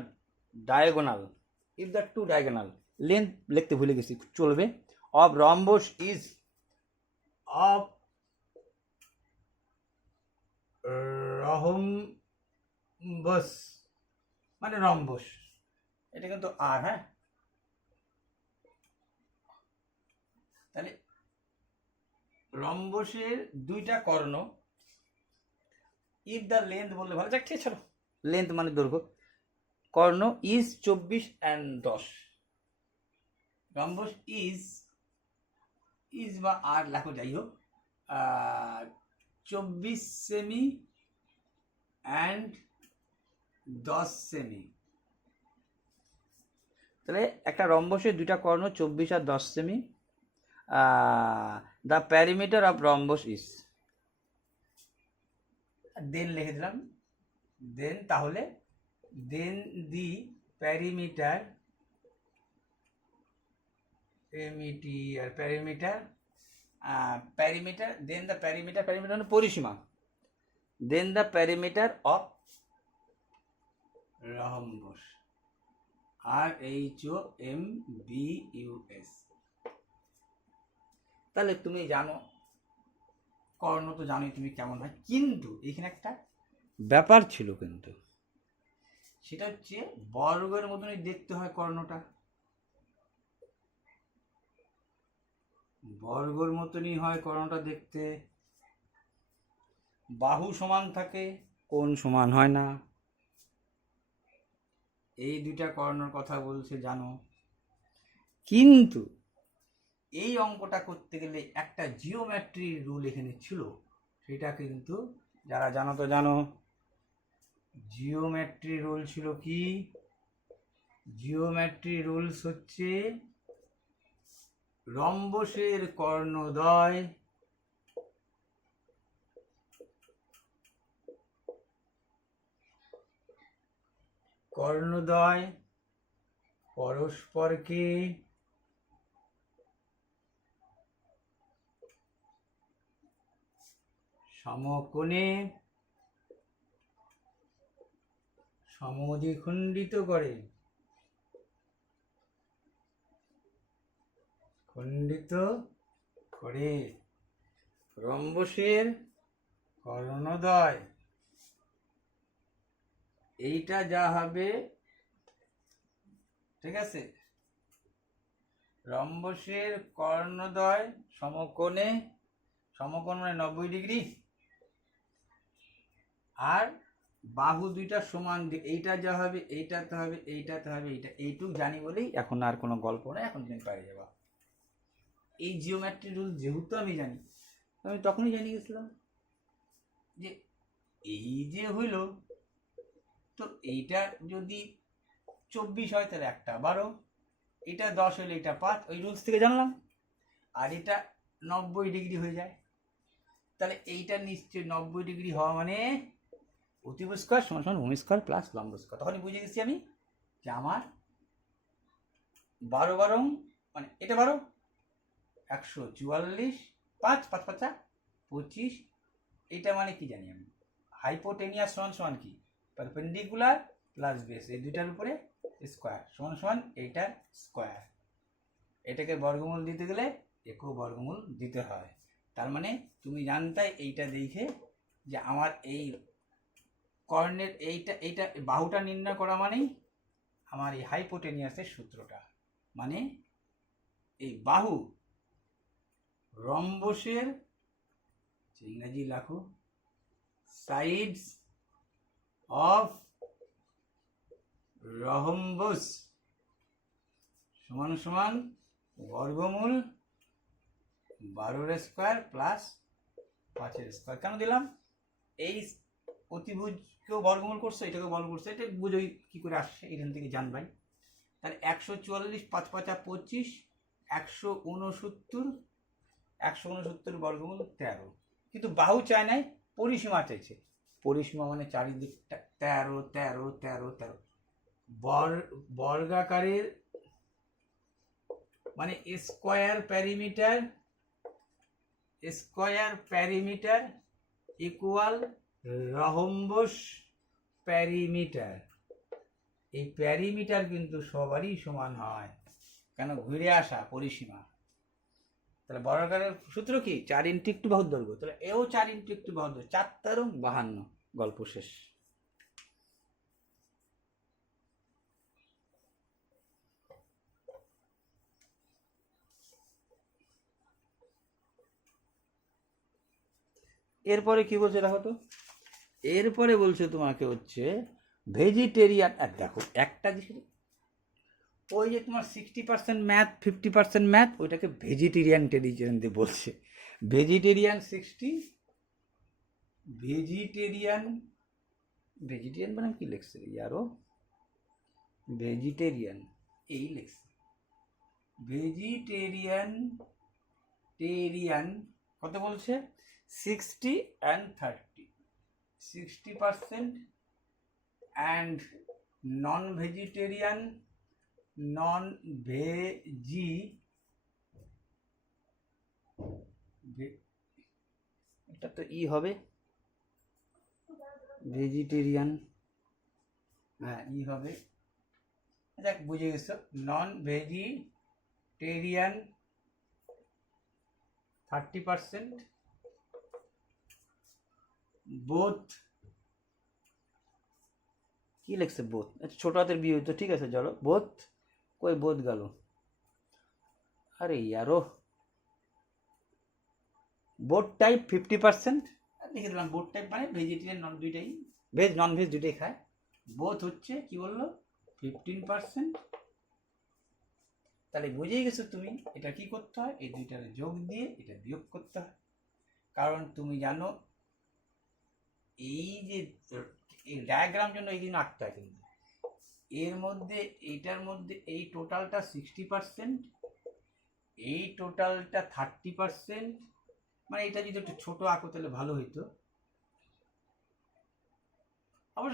two diagonal length লিখতে ভুলে গেছি, চলবে, of rhombus is of rhombus মানে রম্বস, এটা কিন্তু আর, হ্যাঁ, তাহলে রম্বসের দুইটা কর্ণ, ইফ দ্য লেন্থ বললে ভালো, যাক ঠিক আছে, লেন্থ মানে দৈর্ঘ্য, কর্ণ ইজ 24 and 10, রম্বস ইজ বা আর লেখো যাই হোক, 24 সেমি অ্যান্ড 10 সেমি। তাহলে একটা রম্বসের দুইটা কর্ণ 24 আর 10 সেমি। The perimeter of rhombus is, then লিখে দিলাম, দেন তাহলে then the perimeter then the perimeter মানে পরিসীমা, then the perimeter of rhombus, RHOMBUS। তাহলে তুমি জানো কর্ণ তো জানোই তুমি কেমন হয়, কিন্তু এখানে একটা ব্যাপার ছিল, কিন্তু সেটা হচ্ছে বর্গের মতনই দেখতে হয় কর্ণটা, বর্গের মতনই হয় কর্ণটা দেখতে, বাহু সমান থাকে, কোণ সমান হয় না, এই দুইটা কর্ণর কথা বলছে জানো। কিন্তু এই অঙ্কটা করতে গেলে একটা জিওমেট্রি রুল এখানে ছিল, সেটা কিন্তু যারা জানো তো জানো, জিওমেট্রি রুল ছিল কি, জিওমেট্রি রুলস হচ্ছে রম্বসের কর্ণদ্বয় পরস্পরকে সমকোণে সমদ্বিখণ্ডিত করে, রম্বসের কর্ণদ্বয় এইটা যা হবে, ঠিক আছে, রম্বসের কর্ণদ্বয় সমকোণে, সমকোণ মানে 90 ডিগ্রি, আর বাহু দুইটা সমান, এইটা যা হবে এইটাতে হবে, এইটাতে হবে, এইটুক জানি বলেই এখন আর কোনো গল্প নেই, এখন তুমি পারে যাবা। এই জিওমেট্রি রুল যেহেতু আমি জানি, আমি তখনই জানিয়ে গেছিলাম যে এই যে হইল, তো এইটা যদি 24 হয় তাহলে একটা 12, এটা 10 হলে এটা 5, ওই রুলস থেকে জানলাম, আর এটা 90 ডিগ্রি হয়ে যায়, তাহলে এইটা নিশ্চয়ই 90 ডিগ্রি হওয়া মানে অতিভুজ স্কয়ার সমান সমান ভূমি স্কয়ার প্লাস লম্ব স্কয়ার। তখনই বুঝে গেছি আমি যে আমার 12 মানে এটা 12, 144, 5 5 5 25, এটা মানে কি জানি আমি, হাইপোটেনিয়াস সমান সমান কি, পারপেন্ডিকুলার প্লাস বেস, এই দুইটার উপরে স্কয়ার সমান সমান এইটার স্কয়ার, এটাকে বর্গমূল দিতে গেলে একেও বর্গমূল দিতে হয়। তার মানে তুমি জানতে এইটা দেখে যে আমার এই কর্ণের এইটা বাহুটা নির্ণয় করা মানেই আমার এই হাইপোটেনিয়াসের সূত্রটা, মানে এই বাহু রম্বসের, ইংরেজি লেখো, সাইডস অফ রহম্বস সমান সমান বর্গমূল 12 স্কয়ার প্লাস 5 স্কয়ার। কেন দিলাম, এই অতিভুজকেও বর্গমূল করছে, এটাকেও বর্গমূল করছে, এটা বুঝোই কি করে আসছে, এখান থেকে জানবাই। তাহলে 144 5 5 25, 169 বর্গমূল 13, কিন্তু বাহু চায় নাই, পরিসীমা চাইছে, পরিসীমা মানে চারিদিকটা 13 13 13 13, বর্গাকারের মানে স্কোয়ার প্যারিমিটার ইকুয়াল রহম্বস প্যারিমিটার। এই প্যারিমিটার কিন্তু সবারই সমান হয়, কেন ঘুরে আসা পরিসীমা। তাহলে বর্গাকারের সূত্র কি? 4 ইন্টু একটু বাহুর দৈর্ঘ্য। তাহলে এও 4 ইন্টু একটু বাহুর দৈর্ঘ্য, 4 তেরো 52। গল্প শেষ। এরপরে কি বলছে দেখো তো, এরপরে বলছে তোমাকে হচ্ছে ভেজিটেরিয়ান। আর দেখো একটা জিনিস, ওই যে তোমার 60% ম্যাথ 50% ম্যাথ, ওইটাকে ভেজিটেরিয়ান টেরিয়ান দিয়ে বলছে। ভেজিটেরিয়ান 60, ভেজিটেরিয়ান মানে কি লিখছে ইয়ারও, ভেজিটেরিয়ান এই লিখছে। ভেজিটেরিয়ান কত বলছে? 60 and 30, 60%, and non-vegetarian, এটা তো ই হবে, ভেজিটেরিয়ান, হ্যাঁ ই হবে। দেখ বুঝে গেছো, নন ভেজিটেরিয়ান 30%, বোথ, কি লিখছে বোথ? আচ্ছা ছোট হাতের বিয়ে হইতো, ঠিক আছে চলো বোথ, কই বোথ গেল? আরে ইয়ারো, বোথ টাইপ 50%, লিখে দিলাম বোথ টাইপ মানে ভেজিটেরিয়ান নন দুইটাই, ভেজ নন ভেজ দুইটাই খায়। বোথ হচ্ছে কি বললো 15%। তাহলে বুঝেই গেছো তুমি এটা কি করতে হয়, এই দুইটার যোগ দিয়ে এটা বিয়োগ করতে হয়। কারণ তুমি জানো এই যে এই ডায়াগ্রাম জন্য এই দিন আঁকতে হয়, কিন্তু এর মধ্যে এইটার মধ্যে এই টোটালটা 60%, এই টোটালটা 30%, মানে এটা যদি একটু ছোট আঁকো তাহলে ভালো হইতো। আবার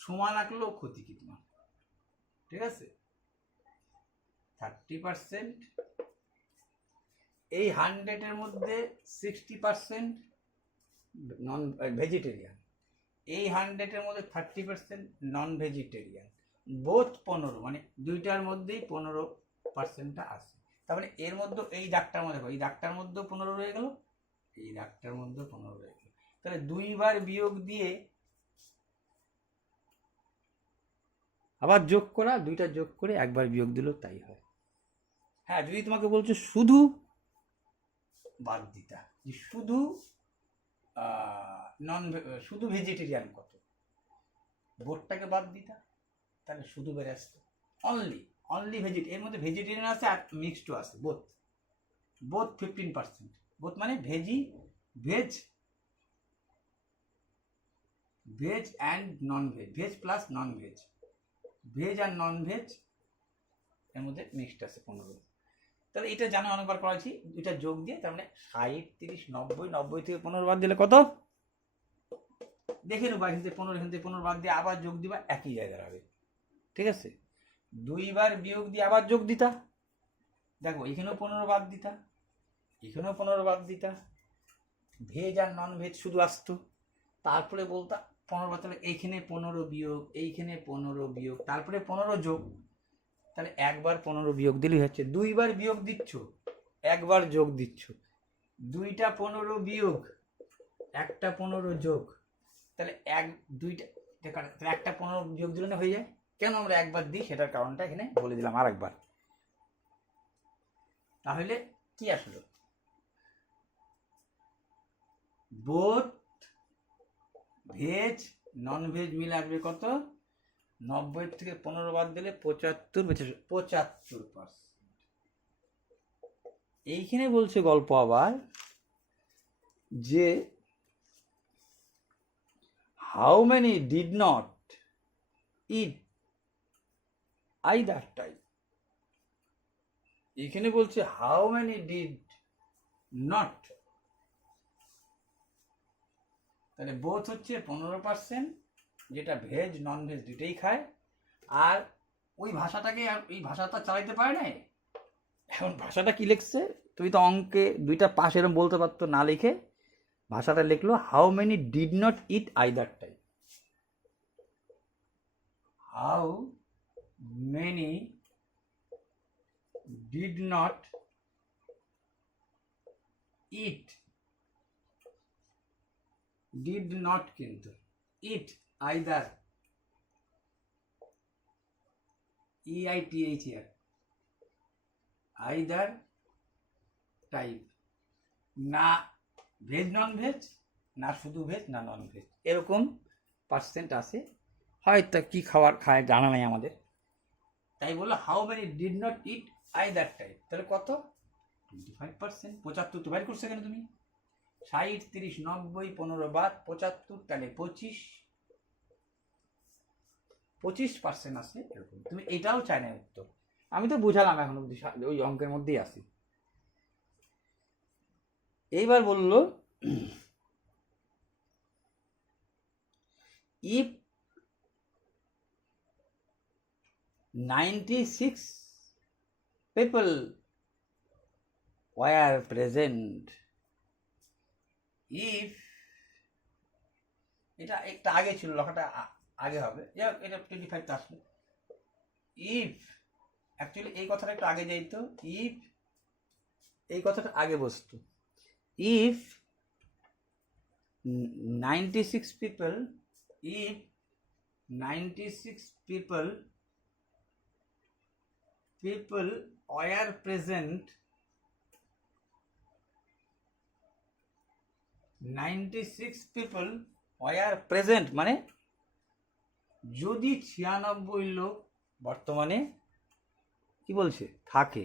সমান আঁকলেও ক্ষতি কি তোমার, ঠিক আছে। 30%, এই 100-এর মধ্যে 60% নন ভেজিটেরিয়ান, এই 100-এর মধ্যে 30% নন ভেজিটেরিয়ান, বোথ 15, মানে দুইটার মধ্যেই 15%টা আছে। তার মানে এর মধ্যে এই দাগটার মধ্যে, এই দাগটার মধ্যেও 15 রয়ে গেল, এই দাগটার মধ্যেও 15 রয়ে গেল। তাহলে দুইবার বিয়োগ দিয়ে আবার যোগ করা, দুইটা যোগ করে একবার বিয়োগ দিলেও তাই হয়। হ্যাঁ যদি তোমাকে বলছো শুধু বাদ দিতা, যে শুধু শুধু ভেজিটেরিয়ান কত, বোর্ডটাকে বাদ দিতা, তাহলে শুধু বেড়ে আসতো অনলি ভেজিটেরিয়ান। এর মধ্যে ভেজিটেরিয়ান আছে আর মিক্সডও আছে, বোথ 15%, বোথ মানে veg and non veg, veg plus non veg, veg আর নন ভেজ এর মধ্যে মিক্সড আছে 15। তাহলে এটা জানো অনেকবার করেছি, দুইটা যোগ দিয়ে তার মানে 60 30 90, 90 থেকে 15 বাদ দিলে কত দেখে নেবো, এখান থেকে 15, এখান থেকে 15 বাদ দিয়ে আবার যোগ দিবা, একই জায়গায় হবে, ঠিক আছে। দুইবার বিয়োগ দিয়ে আবার যোগ দিতা, দেখো এখানেও 15 বাদ দিতা, এখানেও 15 বাদ দিতা, ভেজ আর নন ভেজ শুধু আসতো, তারপরে বলতা 15 বাদ, তাহলে এইখানে 15 বিয়োগ, এইখানে 15 বিয়োগ, তারপরে 15 যোগ, তাহলে একবার 15 বিয়োগ দিলেই হচ্ছে। দুইবার বিয়োগ দিচ্ছ, একবার যোগ দিচ্ছ, দুইটা 15 বিয়োগ, একটা 15 যোগ, তাহলে একটা 15 বিয়োগ দিলে না হয়ে যায়। কেন আমরা একবার দিই সেটার কারণটা এখানে বলে দিলাম আর একবার। তাহলে কি আসলো, বোথ ভেজ নন ভেজ মিলে আসবে কত, 90 থেকে 15 বাদ দিলে 75%। এইখানে বলছে গল্প আবার যে how many did not eat either type, এখানে বলছে হাউ মেনি ডিড নট, তাহলে বোথ হচ্ছে 15%, যেটা ভেজ নন ভেজ দুটোই খায়। আর ওই ভাষাটাকে আর এই ভাষাটা চালাইতে পারে না, এখন ভাষাটা কি লিখছে, তুমি তো অঙ্কে দুইটা পাশ এরকম বলতে পারতো, না লিখে ভাষাটা লিখলো how many did not eat either time. How many did not eat, did not কিন্তু eat either, EITHER, either type, না ভেজ নন ভেজ, না শুধু ভেজ না নন ভেজ, এরকম পার্সেন্ট আছে। হয়তো কি খাবার খায় জানা নাই আমাদের, তাই বললো how many did not eat either type. তাহলে কত? 25%। 75 তো বাইর করছে কেন তুমি? 60, 30, 90, 15 বাদ 75, তাহলে 25% আছে এরকম। তুমি এটাও চাই না উত্তর, আমি তো বুঝালাম এখন অব্দি, ওই অঙ্কের মধ্যেই আছি। এইবার বলল if 96 people were present, if, এটা একটা আগে ছিল, লেখাটা আগে হবে, এটা 25 টা আসলো। ইফ, অ্যাকচুয়ালি এই কথাটা একটু আগে যাইতো, ইফ এই কথাটা আগে বসতো। If 96 people, if 96 people were present, 96 people were present মানে যদি 96 লোক বর্তমানে কি বলছে থাকে,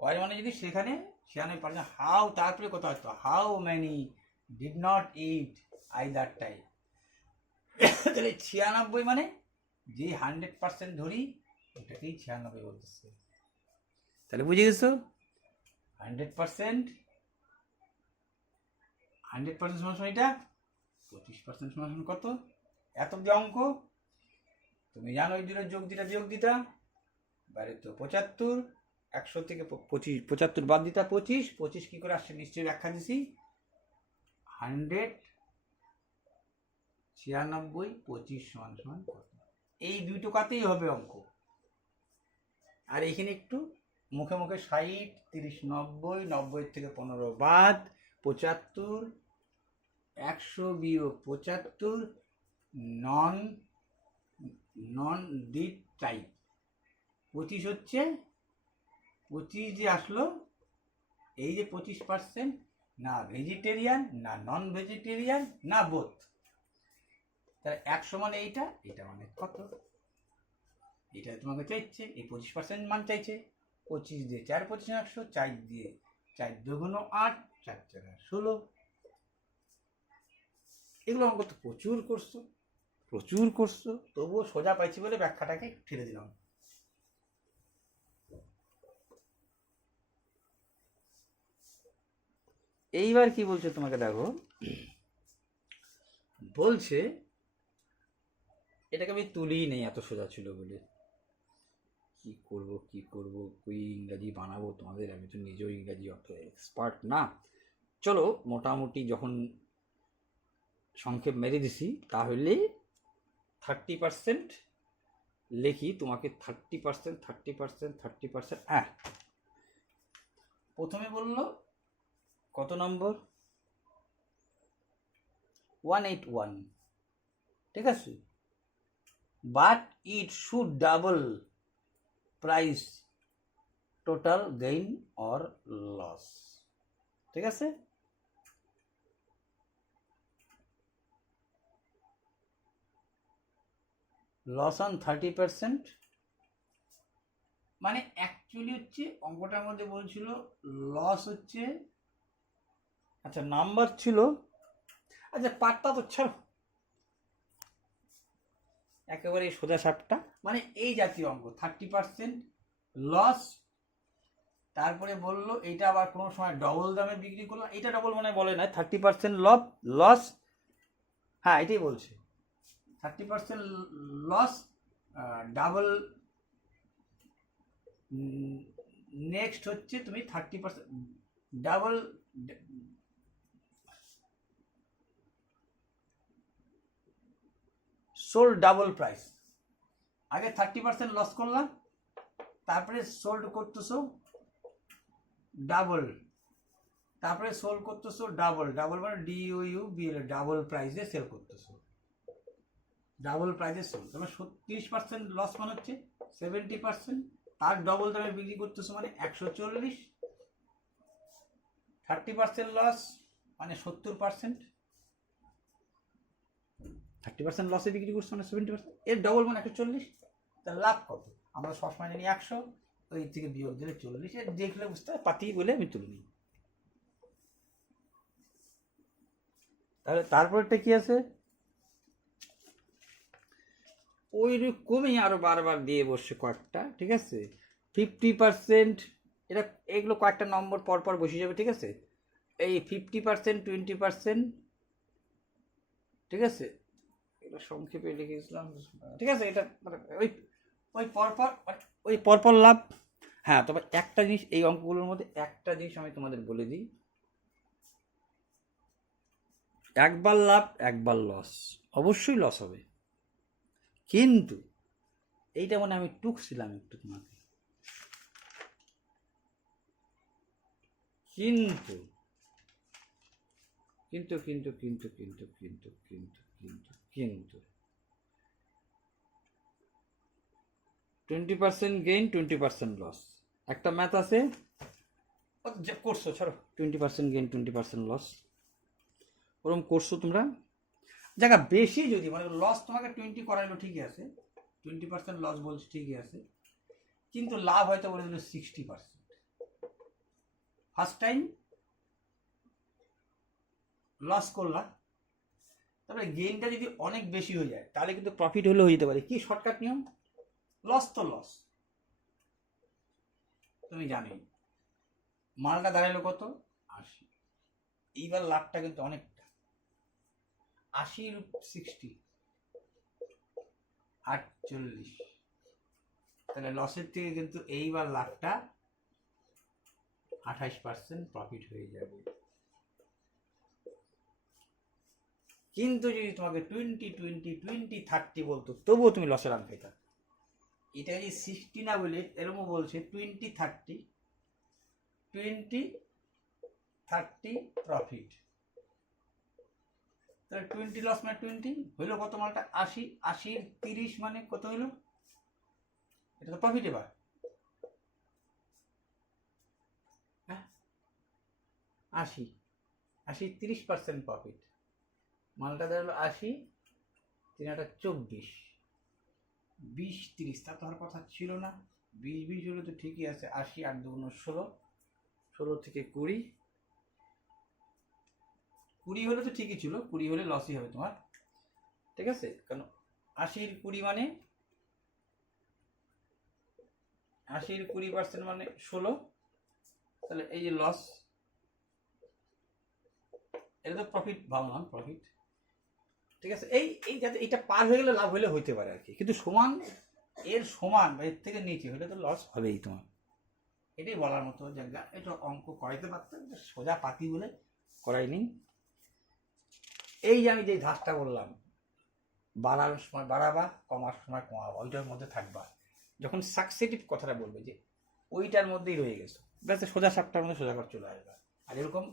ওয়ার মানে যদি সেখানে 96%, হাউ তারপরে কথা হতো how many did not eat either time. তাহলে 96 মানে যে 100% ধরি ওটাকেই 96 বলতেছে। তাহলে বুঝে গেছো 100% সমান এটা 25% সমান কত? এত অব্দি অঙ্ক তুমি জানো, ওই দুটো যোগ দিটা বিয়োগ দিতা, বাইরে তো 75, 100 থেকে 75 বাদ দিতা 25 কি করে আসছে নিশ্চয়ই ব্যাখ্যা দিছি, 100, 96, 25 সমান কত? এই দুই টোকাতেই হবে অঙ্ক। আর এখানে একটু মুখে মুখে 60, 30, 90, 90 থেকে 15 বাদ 75, 100 বিয়োগ 75, নন ডিড টাইপ 25 হচ্ছে, 25 যে আসলো, এই যে 25% না ভেজিটেরিয়ান না নন ভেজিটেরিয়ান না বোথ, তাহলে 100 মানে এইটা, এটা মানে কত? এটা তোমাকে চাইছে, এই 25% মান চাইছে। 25 দিয়ে 4 25 100, 4 দিয়ে 4 2 8, 4 4 16। এগুলো অঙ্ক তো প্রচুর করছো, তবুও সোজা পাইছি বলে ব্যাখ্যাটাকে ঠেলে দিলাম। এইবার কি বলছে তোমাকে দেখো, বলছে এটাকে আমি তুলিই নেই, এত সোজা ছিল বলে। কি করব কি ইংরাজি বানাবো তোমাদের, আমি তো নিজেও ইংরাজি অত এক্সপার্ট না। চলো মোটামুটি যখন সংক্ষেপ মেরে দিছি তাহলে 30% লিখি তোমাকে, 30%। হ্যাঁ, প্রথমে বললো কত নম্বর? 181, ঠিক আছে, but it should double price total gain or loss, ঠিক আছে। লস অন 30%, মানে অ্যাকচুয়ালি হচ্ছে অঙ্কটার মধ্যে বলছিল লস হচ্ছে, আচ্ছা নাম্বার ছিল, আচ্ছা পার্টটা তো ছাড়ো, একেবারে সোজা সাপটা, মানে এই জাতীয় অঙ্ক 30% লস, তারপরে বললো এইটা আবার কোনো সময় ডবল দামে বিক্রি করলো, এটা ডবল মানে বলে না, 30% লস, হ্যাঁ এটাই বলছে 30% লস, ডাবল নেক্সট হচ্ছে তুমি 30% ডাবল, সোল্ড ডাবল প্রাইস। আগে 30% লস করলাম, তারপরে সোল্ড করতেছো ডাবল, তারপরে সোল্ড করতেছো ডাবল, ডাবল মানে ডিইউ বিএল, ডাবল প্রাইসে সেল করতেছো, ডাবল প্রাইসে সোল্ড। তারপরে 30% লস মানে হচ্ছে 70%, তার ডবল দামে বিক্রি করতেছো মানে 140, 30% লস মানে 70%, 30% লসে বিক্রি করছো মানে 70%, এর ডবল মানে 140, তার লাভ কত? আমরা সবসময় জানি 100, ওই থেকে বিয়োগ দিলে 40, এর দেখলে বুঝতে হয়, পাতি বলে আমি তুলে নিই। তাহলে তারপরটা কি আছে? ওই রকমই আরো বারবার দিয়ে বসছে কয়েকটা, ঠিক আছে? 50%, এটা এগুলো কয়েকটা নম্বর পর পর বসে যাবে, ঠিক আছে? এই 50%, 20%, ঠিক আছে? এটা সংক্ষেপে লিখেছিলাম, ঠিক আছে? এটা মানে ওই ওই পরপর, ওই পরপর লাভ। হ্যাঁ, তবে একটা জিনিস এই অঙ্কগুলোর মধ্যে, একটা জিনিস আমি তোমাদের বলে দিই, একবার লাভ একবার লস, অবশ্যই লস হবে, কিন্তু এইটা মানে আমি টুকছিলাম একটু তোমাকে, কিন্তু কিন্তু কিন্তু কিন্তু কিন্তু কিন্তু কিন্তু কিন্তু কিন্তু 20% গেইন, 20% লস, একটা ম্যাথ আছে, করছো ছাড়ো, 20% গেইন, 20% লস, ওরকম করছো তোমরা। জায়গা বেশি যদি মানে লস তোমাকে 20 করাইলো, ঠিকই আছে, 20% লস বলছে, ঠিকই আছে, কিন্তু লাভ হয়তো বলে দিল 60%। ফার্স্ট টাইম লস করলা, তারপরে গেইনটা যদি অনেক বেশি হয়ে যায় তাহলে কিন্তু প্রফিট হলেও হয়ে যেতে পারে। কি শর্টকাট নিয়ম? লস তো লস, তুমি জানোই। মালটা দাঁড়ালো কত? 80। এইবার লাভটা কিন্তু অনেকটা, 80 60 48, তাহলে লসের থেকে কিন্তু এইবার লাভটা 28% প্রফিট হয়ে যাবে। কিন্তু যদি তোমাকে 20 বলতো, তবুও তুমি লসের রান পেতা। এটা যদি 60 না বলে এরকম বলছে 20 30 প্রফিট, তাহলে 20 লস মানে 20 হইলো কত? মালটা 80, 80 30 মানে কত হইলো? এটা তো প্রফিট। এবার 80 80 30% প্রফিট, মালটা দাঁড়ালো 80, 3 24, 20 30, তা তো আর কথা ছিল না, 20 20 হলে তো ঠিকই আছে, 80 8 2 16, 16 থেকে 20, 20 হলে তো ঠিকই ছিল, 20 হলে লসই হবে তোমার, ঠিক আছে? কারণ 80 20 মানে 80 20% মানে 16, তাহলে এই যে লস, এটা তো প্রফিট ভাবলাম, প্রফিট, ঠিক আছে? এই এই যাতে এটা পার হয়ে গেলে লাভ হলে হইতে পারে আর কি, কিন্তু সমান, এর সমান বা এর থেকে নিচে হলে তো লস হবেই তোমার। এটাই বলার মতো জায়গা। এটা অঙ্ক করাইতে পারতাম, সোজা পাতি বলে করাইনি। এই যে আমি যে ধাপটা বললাম, বাড়ানোর সময় বাড়াবা, কমার সময় কমাবা, ওইটার মধ্যে থাকবা। যখন সাকসেসিভ কথাটা বলবে যে ওইটার মধ্যেই রয়ে গেছো, ব্যাস সোজা সাপটার মধ্যে সোজা করে চলে আসবা। আর এরকম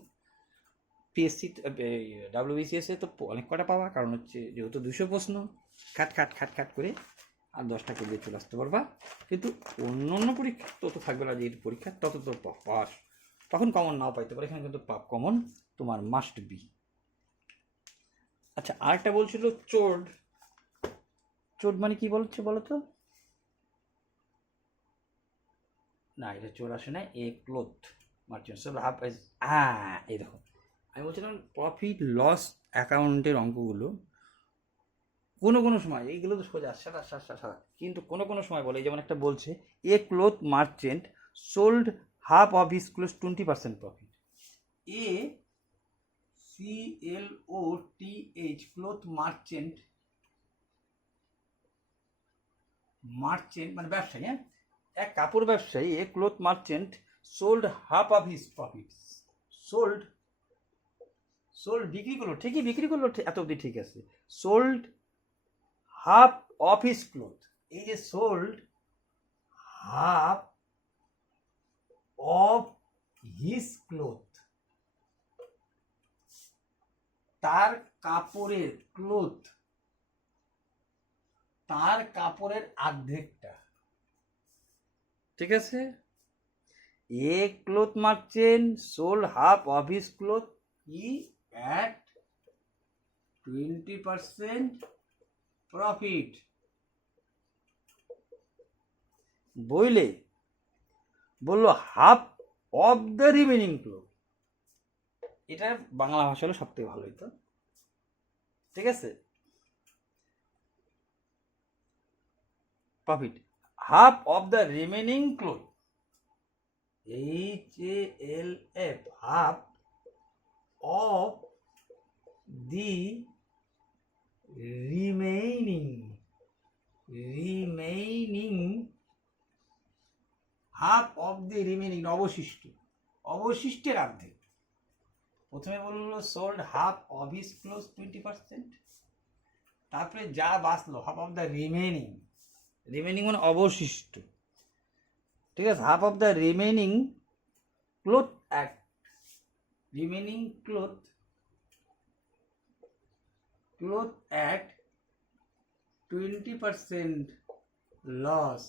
পিএসসি ডাব্লিউবিসিএস এ তো অনেক কটা পাওয়া, কারণ হচ্ছে যেহেতু 200 প্রশ্ন, খাট খাট খাট খাট করে আর 10টা করে দিয়ে চলে আসতে পারবা। কিন্তু অন্য অন্য পরীক্ষা তত থাকবে না, যে পরীক্ষা তত তো পাস, তখন কমন নাও পাইতে পারে, এখানে কিন্তু কমন তোমার মাস্ট বি। আচ্ছা, আরেকটা বলছিল চোড, চোড মানে কি বলছে বলো তো? না, এটা চোর আসে না, এ ক্লোথ মার্চেন্টস হাফ, হ্যাঁ এই দেখো, আমি বলছিলাম প্রফিট লস অ্যাকাউন্টের অঙ্কগুলো কোনো কোনো সময়, এইগুলো তো সোজা সাদা সাদা সাদা, কিন্তু কোনো কোনো সময় বলে, যেমন একটা বলছে a cloth merchant sold half of his cloth 20% profit. A CLOTH cloth merchant, merchant মানে ব্যবসায়ী, হ্যাঁ, এক কাপড় ব্যবসায়ী, a cloth merchant, sold half of his profits. Sold sold বিক্রি করলো, ঠিকই বিক্রি করলো, এত অবধি ঠিক আছে। Sold half of his cloth, এই যে sold half of his cloth, তার কাপড়ের ক্লোথ, তার কাপড়ের অর্ধেকটা, ঠিক আছে। A cloth merchant sold half of his cloth E at 20% profit. বইলে বললো half of the remaining cloth, এটা বাংলা ভাষা হলো সব থেকে ভালো হইতো, ঠিক আছে। Profit half of the remaining cloth, HALF, half of the remaining, half of the remaining, অবশিষ্ট, অবশিষ্টের অর্ধেক। প্রথমে বললো sold half of his cloth 20%, তারপরে যা বাঁচলো half of the remaining, remaining মানে অবশিষ্ট, ঠিক আছে। Half of the remaining cloth at, remaining cloth at 20% loss,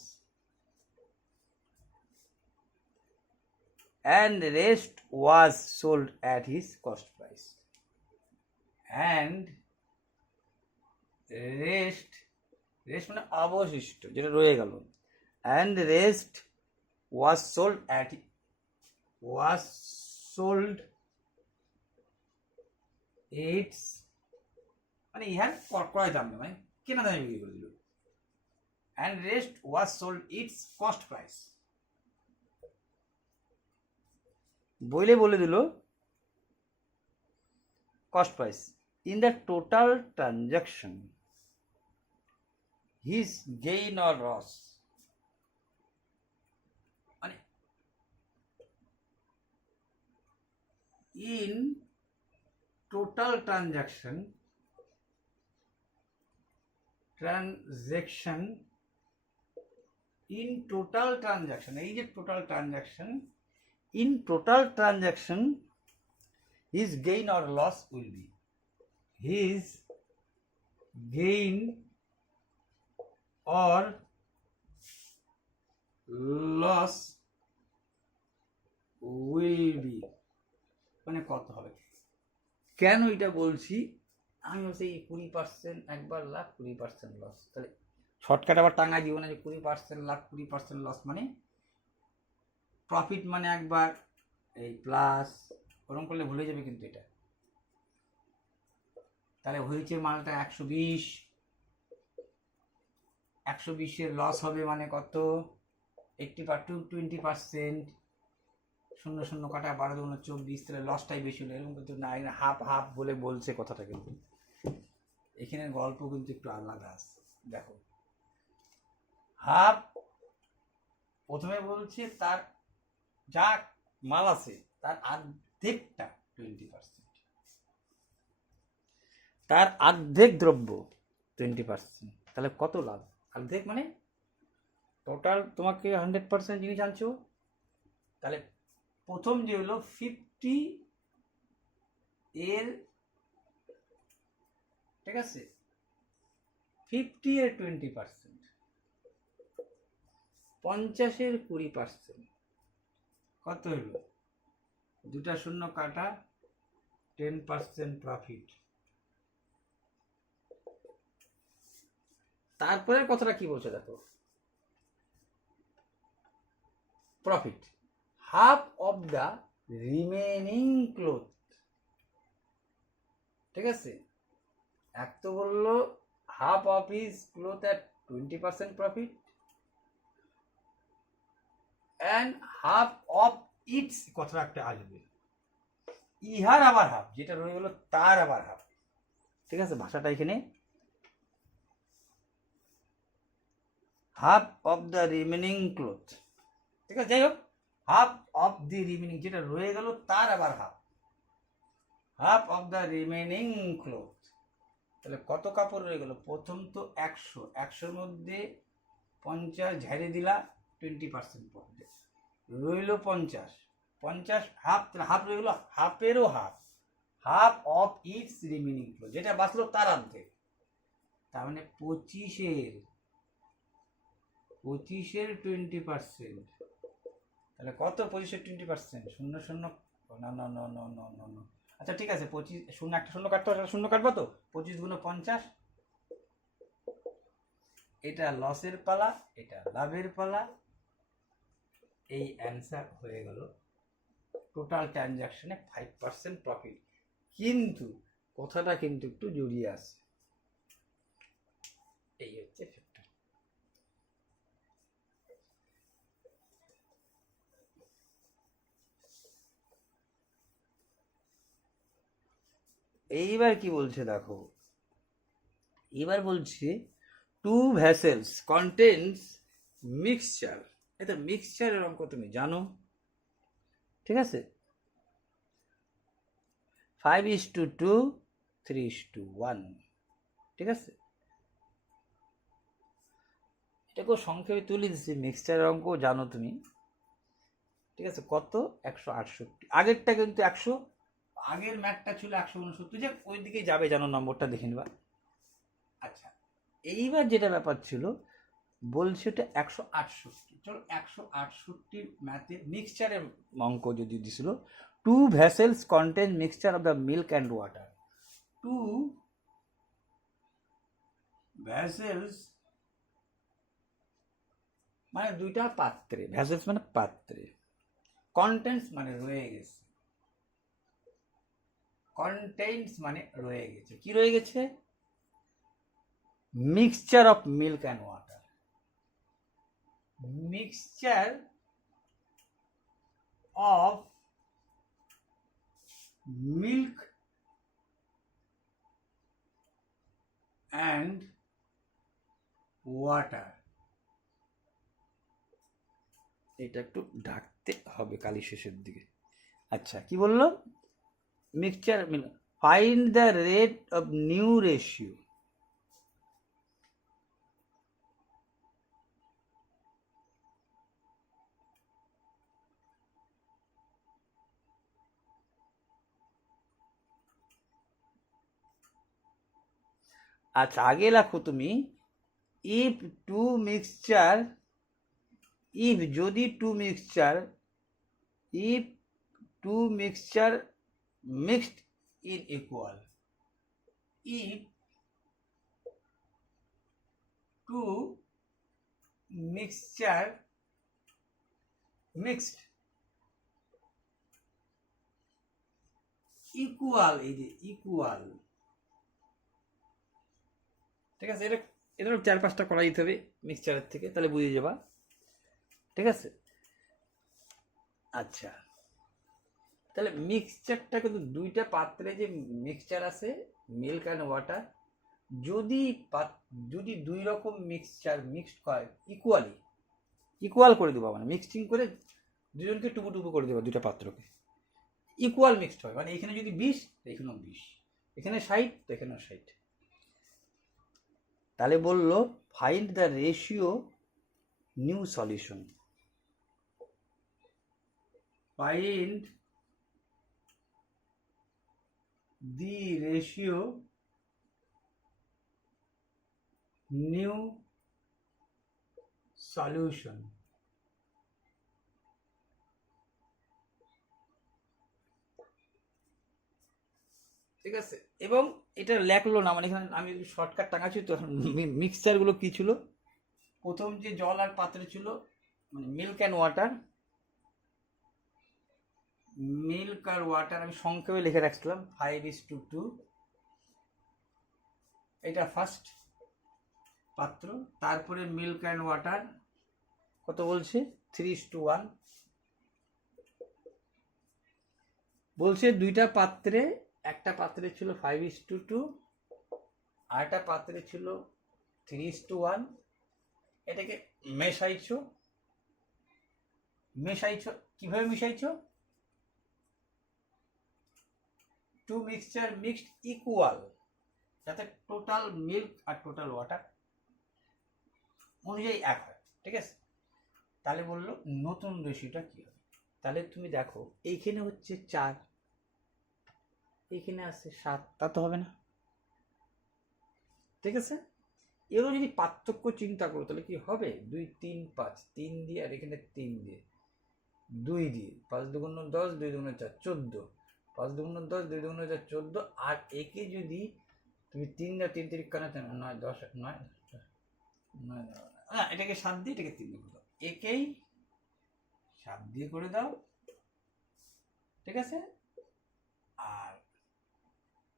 and rest was sold at his cost price. And rest মানে অবশিষ্ট, যেটা রয়ে গেল, and rest was sold its, মানে ইহার ক্রয় দাম, মানে কেনা দামে বিক্রি করে দিল। and rest was sold its cost price, বলে দিল cost price. In the total transaction, his gain or loss, মানে in total transaction, in total transaction, এই যে total transaction, in total transaction his gain or loss will be, his gain or loss will be, মানে কত হবে। কেন এটা বলছি আমি, হচ্ছে এই 20% একবার লাভ, 20% লস, তাহলে শর্টকাট আবার টাঙাই দিব না যে 20% লাভ 20% লস, মানে প্রফিট মানে একবার এই প্লাস, ওরকম করলে ভুলে যাবে কিন্তু এটা। তাহলে হয়েছে মালটা 120, 120-এর লস হবে মানে কত, 20%, 0 কাটা 12 দুগুণ 24, তাহলে লসটাই বেশি হলো, এরকম কিন্তু না, হাফ হাফ বলে বলছে কথাটা, কিন্তু এখানে গল্প কিন্তু একটু আলাদা আছে। দেখো হাফ, প্রথমে বলছে তার যা মাল আছে তার অর্ধেকটা 20%, তার অর্ধেক দ্রব্য 20%, তাহলে কত লাভ, অর্ধেক মানে টোটাল তোমাকে 100% জিনিস আনছো, তাহলে প্রথম যে হলো 50 এর, ঠিক আছে, 50 এর 20%, 50-এর 20%, কত হলো, 2টা 0 কাটা 10% প্রফিট। তারপরে কথাটা কি বলছে দেখো, profit half of the remaining cloth, ঠিক আছে। এক তো বললো half of his cloth at 20% profit, and half of it's, কথাটা একটা আসবে, ইহার আবার হাফ, যেটা রয়ে গেল তার আবার হাফ, ঠিক আছে। ভাষাটা এখানে half of the remaining cloth, ঠিক আছে, যাই হোক, হাফ অফ দি রিমেনিং, যেটা রয়ে গেল তার আবার half of the remaining cloth. তাহলে কত কাপড় রয়ে গেল? প্রথম তো 100 মধ্যে 50 ঝাড়ে দিলা, 20% পড়বে, রইল 50 হাফ রয়ে গেল, হাফেরও half of its remaining cloth, যেটা বাঁচলো তার অর্ধেক। তার মানে 25-এর 20%, তাহলে কত? 25-এর 20%, 0 না। আচ্ছা ঠিক আছে, 25 একটা শূন্য কাটতে হবে, শূন্য কাটবো তো, 25 গুণ 50, এটা লসের পালা, এটা লাভের পালা। এই অ্যান্সার হয়ে গেল টোটাল ট্রানজাকশনে 5% প্রফিট। কিন্তু কথাটা কিন্তু একটু জড়িয়ে আছে, এই হচ্ছে ফ্যাক্টর। এইবার কি বলছে দেখো, এবার বলছে টু ভেসেলস কন্টেন্স মিক্সচার। এটা মিক্সচারের অঙ্ক তুমি জানো, ঠিক আছে, 5:2, 3:1, ঠিক আছে। এটাকেও সংক্ষেপে তুলে দিচ্ছি, মিক্সচারের অঙ্ক জানো তুমি, ঠিক আছে। কত? 168। আগেরটা কিন্তু আগের ম্যাথটা ছিল 169, যে ওই দিকে যাবে, জানো, নম্বরটা দেখে নিবা। আচ্ছা, এইবার যেটা ব্যাপার ছিল, বলছে ওটা 168। চলো 168 ম্যাথের মিক্সচারের অঙ্ক যদি দিছিল, two vessels contain mixture of the milk and water. Two vessels মানে দুইটা পাত্রে, ভেসেলস মানে পাত্রে, কন্টেন্টস মানে রয়ে গেছে, কন্টেন্টস মানে রয়ে গেছে, কি রয়ে গেছে? Mixture of milk and water, mixture of milk and water. এটা একটু ঢাকতে হবে কালি শেষের দিকে। আচ্ছা, কি বললো? Mixture, find the rate of new ratio. আচ্ছা, আগে লেখো তুমি, ইফ টু মিক্সচার, ইফ যদি two mixture, if two mixture mixed in equal, if two mixture mixed equal, এই যে ইকুয়াল, ঠিক আছে। এটা এটা 4-5টা করা যেতে হবে মিক্সচারের থেকে, তাহলে বুঝে যাবা, ঠিক আছে। আচ্ছা, তাহলে মিক্সচারটা কিন্তু দুইটা পাত্রে যে মিক্সচার আছে, মিল্ক অ্যান্ড ওয়াটার, যদি দুই রকম মিক্সচার মিক্সড হয় ইকুয়াল করে দেবো, মানে মিক্সিং করে দুজনকে টুকু টুকু করে দেবো, দুইটা পাত্রকে ইকুয়াল মিক্সড হয়, মানে এখানে যদি 20, এখানেও 20, এখানে 60, এখানেও 60। তাহলে বললো find the ratio new solution, find the ratio new solution। ঠিক আছে, এবং এটা লেখলো না, মানে এখানে আমি শর্টকাট টাঙাচ্ছি তো। মিক্সচার গুলো কি ছিল? প্রথম যে জল আর পাত্রে ছিল, মানে মিল্ক অ্যান্ড ওয়াটার, মিল্ক আর ওয়াটার আমি সংক্ষেপে লিখে রাখছিলাম 5:2। এটা ফার্স্ট পাত্র, তারপরে মিল্ক অ্যান্ড ওয়াটার কত বলছে? 3:1। বলছে দুইটা পাত্রে, একটা পাত্রে ছিল 5:2, আর একটা পাত্রে ছিল 3:1। এটাকে মেশাইছো, মেশাইছো, কিভাবে মিশাইছো? টু মিক্সচার মিক্সড ইকুয়াল, যাতে টোটাল মিল্ক আর টোটাল ওয়াটার অনুযায়ী এক হয়, ঠিক আছে? তাহলে বললো নতুন রেশিওটা কি হবে। তাহলে তুমি দেখো এইখানে হচ্ছে 4, এইখানে আছে 7, তা তো হবে না, ঠিক আছে? এরও যদি পার্থক্য চিন্তা করো তাহলে কি হবে, 2 3 5, 3 দিয়ে আর এখানে 3 দিয়ে, 2 দিয়ে, 5 দুগুণ 10, 2 দুগুণ 4, 14, 5 দুগুণ 10, 2 দুগুণ 4, 14, আর একে যদি তুমি 3 আর 3 তিরিক কানা 9 10 9 9, না এটাকে 7 দিয়ে এটাকে 3 দিয়ে করে দাও, একেই 7 দিয়ে করে দাও, ঠিক আছে? আর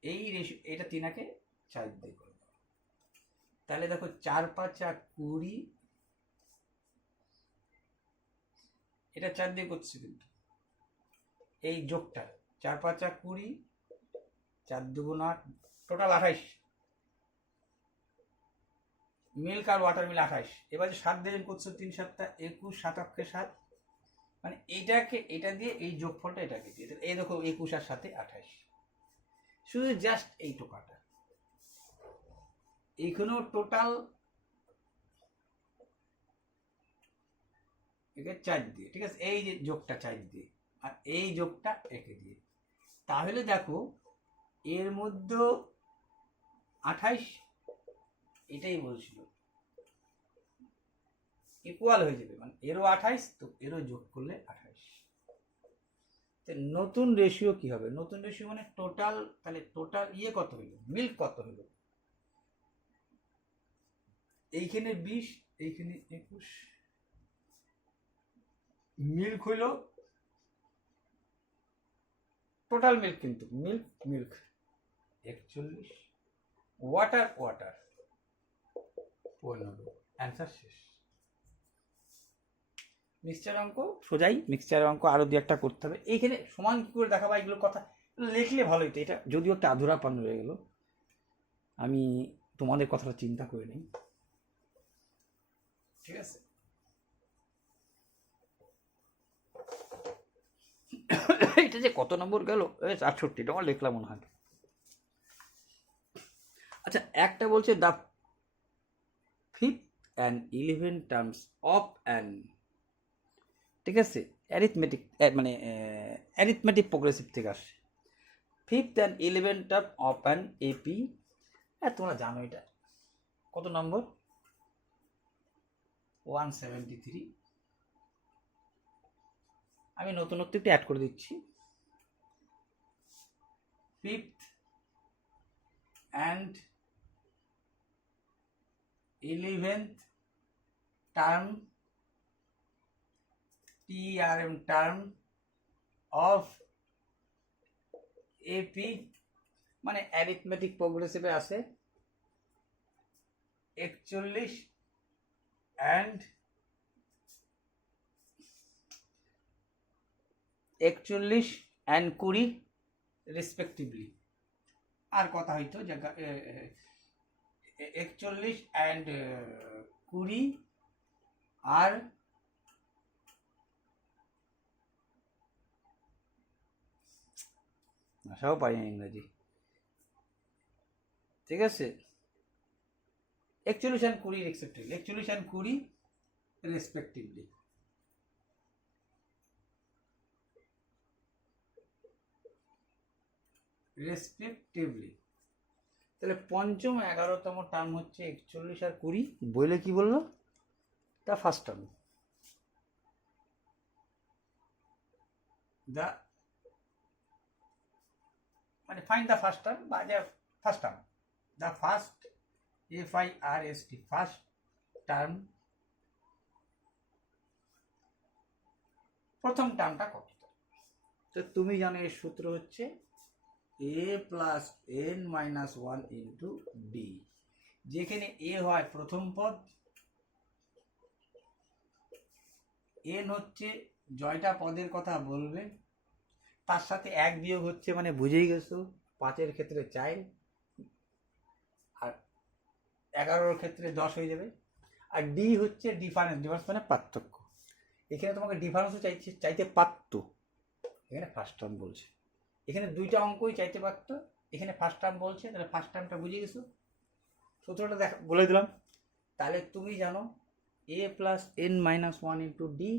এই রেশিও এটা 3 কে 4 দিয়ে করে দাও, তাহলে দেখো 4 5 20, এটা 4 দিয়ে করছে কিন্তু এই যোগটা 4 5 20, 4 দুগুণ 8, টোটাল 28, মিল্ক আর ওয়াটার মিলে 28। এবার যে 7 দিয়ে করছো 3 7 21, 7 অক্ষে 7, মানে এইটাকে এটা দিয়ে এই যোগফলটা এটাকে দিয়ে, এই দেখো 21 আর 7 28, শুধু জাস্ট এই টোকাটা, এইখানেও টোটাল একে 4 দিয়ে, ঠিক আছে? এই যে যোগটা 4 দিয়ে আর এই যোগটা একে দিয়ে, তাহলে দেখো এর মধ্যে 28, এটাই বলছিল ইকুয়াল হয়ে যাবে, মানে এরও 28 তো এরও যোগ করলে 28। নতুন রেশিও কি হবে? নতুন রেশিও মানে টোটাল, তাহলে টোটাল ইয়ে কত হইল, মিল্ক কত হইল, এইখানে 20, এইখানে 21, মিল্ক হইল টোটাল মিল্ক, কিন্তু milk milk 41, water water 15, answer শেষ। মিক্সচার অঙ্ক সোজাই, মিক্সচার অঙ্ক আরো দু একটা করতে হবে, এইখানে সমান কি করে দেখাবা, এগুলোর কথা লিখলে ভালো হতো, এটা যদিও একটা আধুরা পান রয়ে গেল, আমি তোমাদের কথাটা চিন্তা করে নিই, ঠিক আছে? এটা যে কত নম্বর গেল, 68 আমার লিখলাম মনে হয়। আচ্ছা, একটা বলছে the 5th and 11th terms of an, ঠিক আছে, অ্যারিথমেটিক, মানে অ্যারিথমেটিক প্রোগ্রেসিভ থেকে আসে, 5th and 11th term of an AP, তোমরা জানো এটা কত নম্বর, 173। আমি নতুনত্ব একটু অ্যাড করে দিচ্ছি, 5th and 11th term, TRM term of AP, মানে অ্যারিথমেটিক প্রোগ্রেসিভে আসে 41 and 20 রেসপেক্টিভলি। আর কথা হইতো যে 41 and 20 আর ভাষাও পারি না ইংরেজি, ঠিক আছে? 41 and 20 respectively, 41 and 20 respectively, respectively. তাহলে পঞ্চম 11তম টার্ম হচ্ছে 41 আর 20, বইলে কি বললো, দ্য ফার্স্ট টার্ম, দ্য মানে ফাইন্ড দ্য ফার্স্ট টার্ম বা যা first term, the first FIRST first term, প্রথম টার্মটা কত? তো তুমি জানো এর সূত্র হচ্ছে a plus n minus 1 into D, যেখানে a হয় প্রথম পদ, n হচ্ছে জয়টা পদের কথা বলবে, তার সাথে 1 বিয়োগ হচ্ছে, মানে বুঝেই গেছো 5-এর ক্ষেত্রে 4 আর 11-এর ক্ষেত্রে 10 হয়ে যাবে, আর ডি হচ্ছে ডিফারেন্স, ডিফারেন্স মানে পার্থক্য, এখানে তোমাকে ডিফারেন্সও চাইতে পারতো, এখানে ফার্স্ট টার্ম বলছে, এখানে দুইটা অঙ্কই চাইতে পারতো, এখানে ফার্স্ট টার্ম বলছে, তাহলে ফার্স্ট টার্মটা বুঝে গেছো। সূত্রটা দেখা বলে দিলাম। তাহলে তুমি জানো a plus n minus one into D,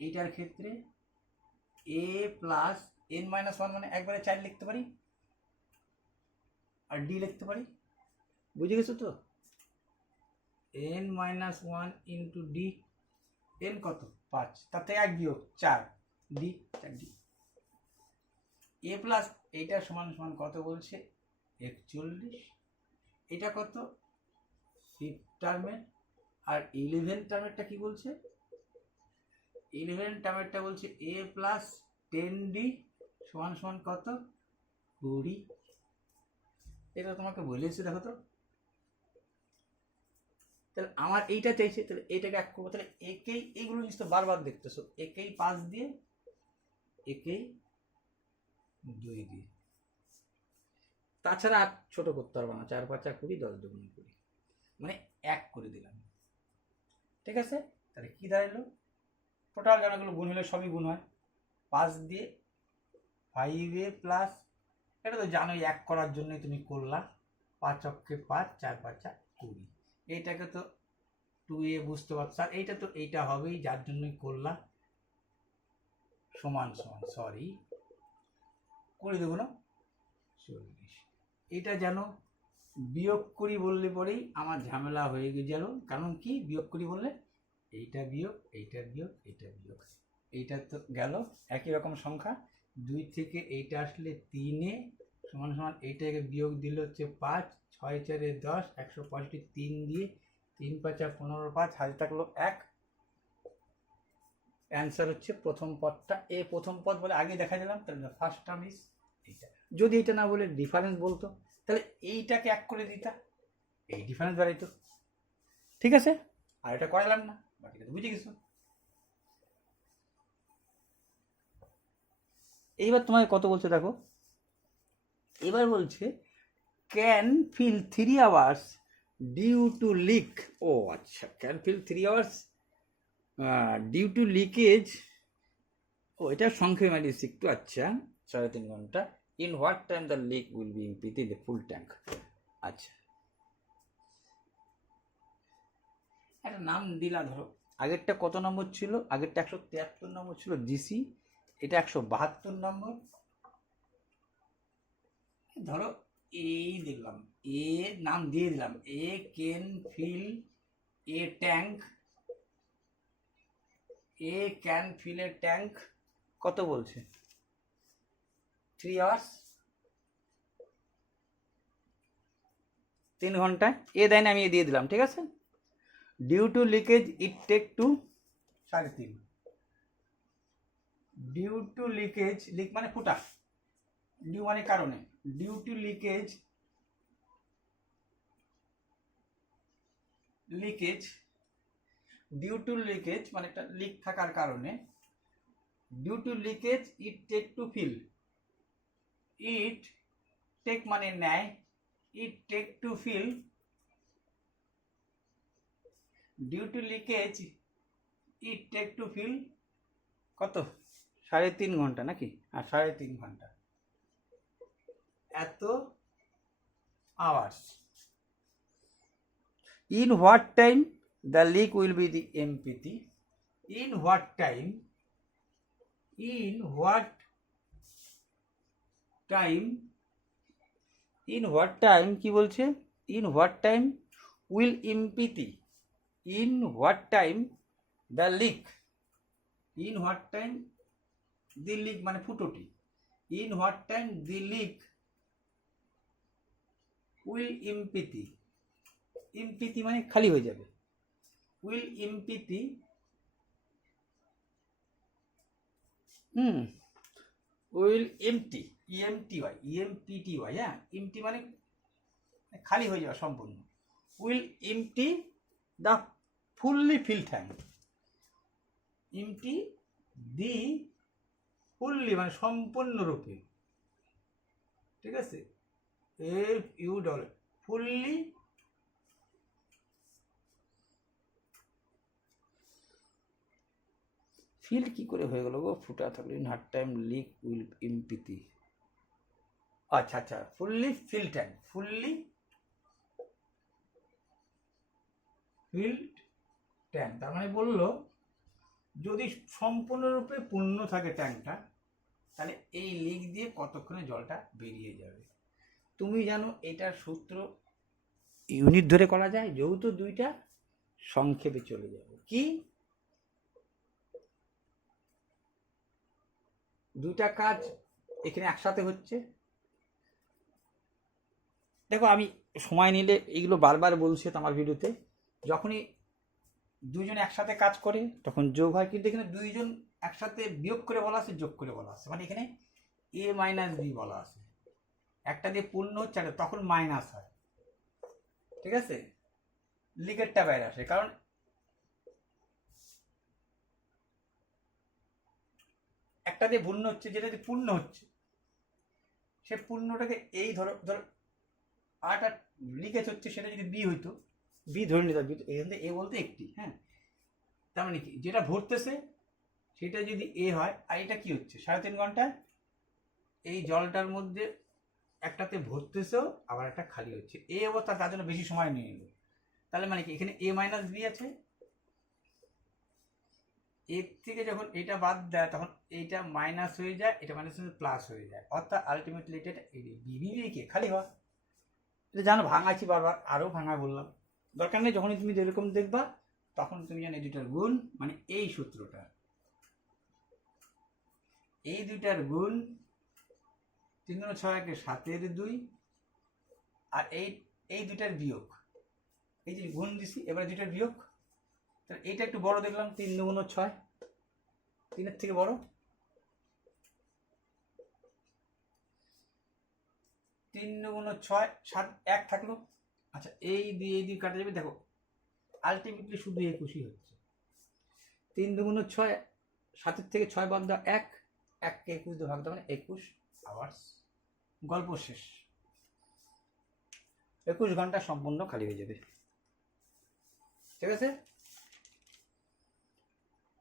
এইটার ক্ষেত্রে a plus n minus one মানে একবারে 4 লিখতে পারি আর ডি লিখতে পারি, বুঝে গেছো তো। n minus one into D, n কত 5, তাতে 1 বিয়োগ 4, ডি 4d। a প্লাস এইটা সমান সমান কত বলছে 41, এটা কত 5th টার্মের, আর 11th টার্মেরটা কি বলছে, 11th টার্মেরটা বলছে a প্লাস 10d সমান সমান কত 20। এটা তোমাকে বলেছি, দেখো তো। তাহলে আমার এইটা চাইছে, তাহলে এইটাকে এক করবো, তাহলে একেই, এইগুলো জিনিস তো বারবার দেখতেছো, একেই 5 দিয়ে, একেই 2 দিয়ে, তাছাড়া আর ছোট করতে পারবো না, 4 5 20, 10 2 20, মানে 1 করে দিলাম, ঠিক আছে। তাহলে কি দাঁড়াইলো, টোটাল জানাগুলো গুণ হলে সবই গুণ হয়, 5 দিয়ে 5a প্লাস, এটা তো জানোই 1 করার জন্যই তুমি করলা, 5 অক্ষে 5, 4 5 20, এইটাকে তো 2a বুঝতে পারছো, আর এইটা তো এইটা হবেই যার জন্যই করলা, সমান সমান, সরি করে দেবো না 40। এটা জানো বিয়োগ করি বললে পরেই আমার ঝামেলা হয়ে গেল, কারণ কি বিয়োগ করি বললে এইটা বিয়োগ, এইটা বিয়োগ, এইটা বিয়োগ, এইটা তো গেল একই রকম সংখ্যা, 2 থেকে এইটা আসলে 3 সমান সমান, এইটাকে বিয়োগ দিলে হচ্ছে 5, 6 4 10, 165, 3 দিয়ে 3 5 15, 5 হাতে থাকলো 1, অ্যান্সার হচ্ছে প্রথম পদটা। এ প্রথম পদ বলে আগে দেখা দিলাম, তাহলে ফার্স্ট টার্ম ইজ এইটা। যদি এটা না বলে ডিফারেন্স বলতো, তাহলে এইটাকে 1 করে দিতা, এই ডিফারেন্স বাড়াইতো, ঠিক আছে। আর এটা করালাম না, বাকিটা তো বুঝে গেছো। এইবার তোমাকে কত বলছে দেখো, এবার বলছে can fill 3 hours due to leak. ও আচ্ছা, can fill 3 hours due to leakage, ও এটা সংক্ষেপে মারিয়েছি একটু, আচ্ছা 3.5 ঘন্টা। In what time the leak will be empty the full tank. আচ্ছা, একটা নাম দিলা, ধরো আগেরটা কত নম্বর ছিল, আগেরটা 173 নম্বর ছিল জিসি, এটা 172 নম্বর, ধরো এই দিলাম, এ নাম দিয়ে দিলাম, A can fill a tank, A can fill a tank, কত বলছে 3 আওয়ার্স, 3 ঘন্টায়, এ দেয় না, আমি এ দিয়ে দিলাম, ঠিক আছে। Due to leakage it take to 3.5, due to leakage, leak মানে ফুটা, ডিউ মানে কারণে, due to leakage, leakage, due to leakage মানে একটা লিক থাকার কারণে, due to leakage it take to fill, it take মানে নেয়, it take to fill, due to leakage it take to fill কত 3.5 ঘন্টা নাকি, আর 3.5 ঘন্টা, এত hours. In what time the leak will B the empty, in what time, in what time, in what time কি বলছে, in what time will empty, in what time the leak, in what time the leak মানে ফুটোটি, in what time the leak will empty, empty মানে খালি হয়ে যাবে, will empty, will empty, E M T Y, E M P T Y, হ্যাঁ, empty মানে খালি হয়ে যাওয়া সম্পূর্ণ, will empty the fully fill tank, empty the fully মানে সম্পূর্ণরূপে, ঠিক আছে, F U double fully, filled কি করে হয়ে গেল গো? ফুটা থাকলে in hard time leak will empty. আচ্ছা আচ্ছা, fully filled tank, fully filled tank, তার মানে বললো যদি সম্পূর্ণরূপে পূর্ণ থাকে ট্যাঙ্কটা, তাহলে এই লিক দিয়ে কতক্ষণে জলটা বেরিয়ে যাবে। তুমি জানো এটার সূত্র ইউনিট ধরে করা যায়, যেহেতু দুইটা সংক্ষেপে চলে যাবে। কি দুইটা কাজ এখানে একসাথে হচ্ছে। দেখো আমি সময় নিলে এগুলো বারবার বলছি তো আমার ভিডিওতে, যখনই দুইজন একসাথে কাজ করে তখন যোগ হয়, কিন্তু এখানে দুইজন একসাথে বিয়োগ করে বলা আছে, যোগ করে বলা আছে, মানে এখানে এ মাইনাস বি বলা আছে। একটা দিয়ে পূর্ণ হচ্ছে আর তখন মাইনাস হয়, ঠিক আছে, লিগেরটা বাইরে আসে। কারণ একটা দিয়ে পূর্ণ হচ্ছে, যেটা দিয়ে পূর্ণ হচ্ছে সে পূর্ণটাকে এই ধরো ধরো আটা লিকেজ হচ্ছে, সেটা যদি বি হইতো, বি ধরে নিতে এখান থেকে এ বলতে একটি, হ্যাঁ, তার মানে কি যেটা ভরতেছে সেটা যদি এ হয়, আর এটা কি হচ্ছে 3.5 ঘন্টায় এই জলটার মধ্যে একটাতে ভরতেছেও আবার একটা খালি হচ্ছে, এই অবস্থা, তার জন্য বেশি সময় নিয়ে নিল। তাহলে মানে কি এখানে এ মাইনাস বি আছে, এর থেকে যখন এটা বাদ দেয় তখন এইটা মাইনাস হয়ে যায়, এটা মাইনাস প্লাস হয়ে যায়, অর্থাৎ আলটিমেটলি এটা বিবিকে খালি হয়। এটা জানো, ভাঙাচ্ছি বারবার, আরও ভাঙা বললাম, দরকার নেই। যখনই তুমি যেরকম দেখবা তখন তুমি জানো এই দুটার গুণ, মানে এই সূত্রটা, এই দুইটার গুণ 3 × 6 = 7/2, আর এই দুইটার বিয়োগ, এই যে গুণ দিছি, এবারে দুইটার বিয়োগ, তাহলে এইটা একটু বড় দেখলাম, 3 × 6, 3-এর থেকে বড়, 3 × 6 7, 1 থাকলো। আচ্ছা এই দিয়ে কাটা যাবে, দেখো আলটিমেটলি শুধু 21ই হচ্ছে। 3 × 6, 7-এর থেকে 6 বাদ দাও, 1, 1কে 21 দিয়ে ভাগ দাও, মানে 21 আওয়ার্স। গল্প শেষ, 21 ঘন্টা সম্পূর্ণ খালি হয়ে যাবে, ঠিক আছে।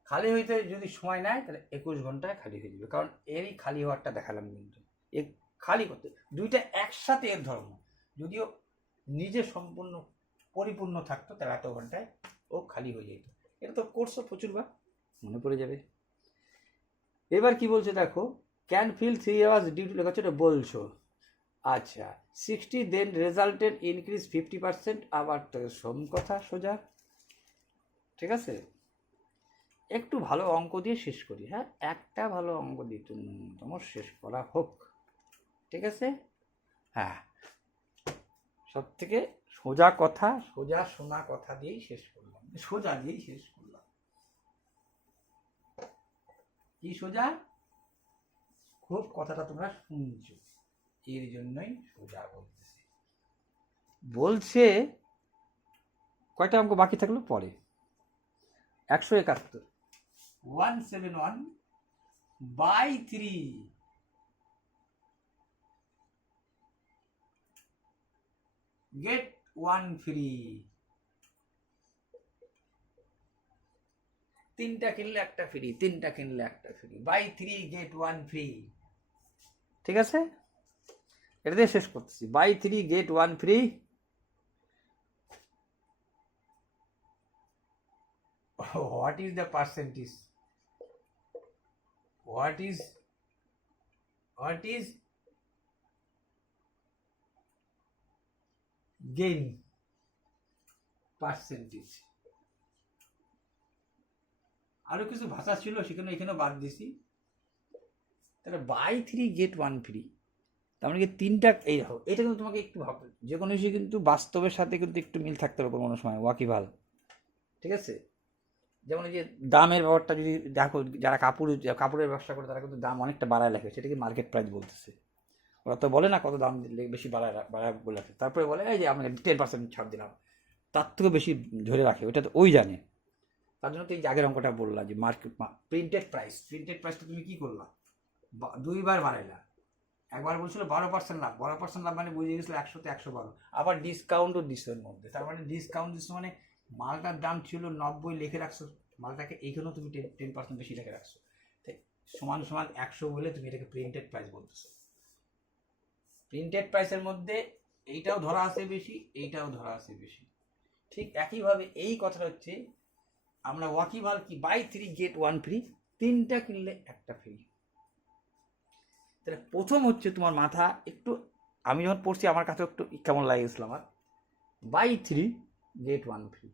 খালি হইতে যদি সময় নেয় তাহলে 21 ঘন্টায় খালি হয়ে যাবে, কারণ এরই খালি হওয়ারটা দেখালাম। কিন্তু এ খালি করতে দুইটা একসাথে এর ধর্ম, যদিও নিজে সম্পূর্ণ পরিপূর্ণ থাকতো তাহলে এত ঘন্টায় ও খালি হয়ে যেত। এটা তো কোর্সও প্রচুরবার মনে পড়ে যাবে। এবার কি বলছে দেখো, can fill 3 hours due to লেখা হচ্ছে, এটা বলছো। আচ্ছা 60 দেন রেজাল্টেড ইনক্রিজ 50%, আবার তো সম কথা সোজা, ঠিক আছে। একটু ভালো অঙ্ক দিয়ে শেষ করি, হ্যাঁ, একটা ভালো অঙ্ক দিয়ে তোমার শেষ করা হোক, ঠিক আছে। হ্যাঁ, সব থেকে সোজা কথা, সোজা শোনা কথা দিয়েই শেষ করলাম, সোজা দিয়েই শেষ করলাম। কি সোজা? খুব কথাটা তোমরা শুনছো, এর জন্যই সোজা বলতেছি। বলছে কয়টা অঙ্ক বাকি থাকলো পরে, 171, 171/3 get 1 free, 3টা কিনলে একটা ফ্রি, 3টা কিনলে একটা ফ্রি, বাই 3 get 1 free, ঠিক আছে। এটা দিয়ে শেষ করতেছি, by 3 get 1 free। What is the percentage? What is gain percentage? আরো কিছু ভাষা ছিল সেখানে, এখানে বাদ দিছি। তাহলে বাই 3 get 1 ফ্রি, তার মানে কি 3টা, এই দেখো এটা কিন্তু তোমাকে একটু ভাবতে, যে কোনো কিছু কিন্তু বাস্তবের সাথে কিন্তু একটু মিল থাকতে হবে কোনো সময়, ওয়াকিবহাল, ঠিক আছে। যেমন এই যে দামের ব্যাপারটা যদি দেখো, যারা কাপড়ের ব্যবসা করে তারা কিন্তু দাম অনেকটা বাড়ায় লেখে, সেটাকে মার্কেট প্রাইস বলতেছে। ওরা তো বলে না কত দাম দিলে বেশি বাড়ায় বলে রাখে, তারপরে বলে এই যে আমরা 10% ছাড় দিলাম, তার থেকেও বেশি ধরে রাখে, ওইটা তো ওই জানে। তার জন্য তো এই আগের অঙ্কটা বললাম যে মার্কেট প্রিন্টেড প্রাইসটা তুমি কি করলা, 2বার বাড়াইলা। একবার বলছিল 12% লাভ, 12% লাভ মানে বুঝে গেছিল 100-তে 112, আবার ডিসকাউন্টও দিচ্ছে এর মধ্যে। তার মানে ডিসকাউন্ট দিচ্ছে মানে মালটার দাম ছিল 90, লিখে রাখছো মালটাকে এইখানেও তুমি 10% বেশি রেখে রাখছো, তাই সমান সমান 100 বলে তুমি এটাকে প্রিন্টেড প্রাইস বলতেছো। প্রিন্টেড প্রাইসের মধ্যে এইটাও ধরা আছে বেশি, এইটাও ধরা আছে বেশি। ঠিক একইভাবে এই কথাটা হচ্ছে আমরা ওয়াকিবহাল কি বাই 3 গেট 1 ফ্রি, 3টা কিনলে একটা ফ্রি। তাহলে প্রথম হচ্ছে তোমার মাথা একটু, আমি যখন পড়ছি আমার কাছে একটু কেমন লাগেছিল আমার, বাই 3 গেট 1 ফ্রি।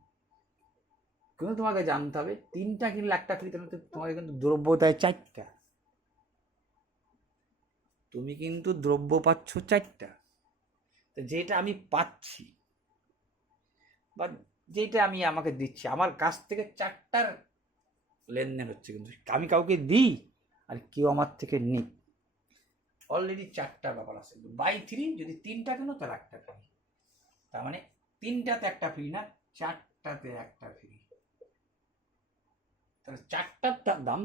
কিন্তু তোমাকে জানতে হবে 3টা কিনলে একটা ফ্রি, তাহলে তোমাকে কিন্তু দ্রব্য দেয় 4টা। তুমি কিন্তু দ্রব্য পাচ্ছ 4টা। তো যেটা আমি পাচ্ছি বা যেটা আমি আমাকে দিচ্ছি, আমার কাছ থেকে 4টার লেনদেন হচ্ছে, কিন্তু আমি কাউকে দিই আর কেউ আমার থেকে নিই, অলরেডি 4টা ব্যাপার আছে। বাই 3 যদি 3টা কেন তাহলে একটা ফ্রি, তার মানে 3টাতে একটা ফ্রি না, 4টাতে একটা ফ্রি। তাহলে 4টার দাম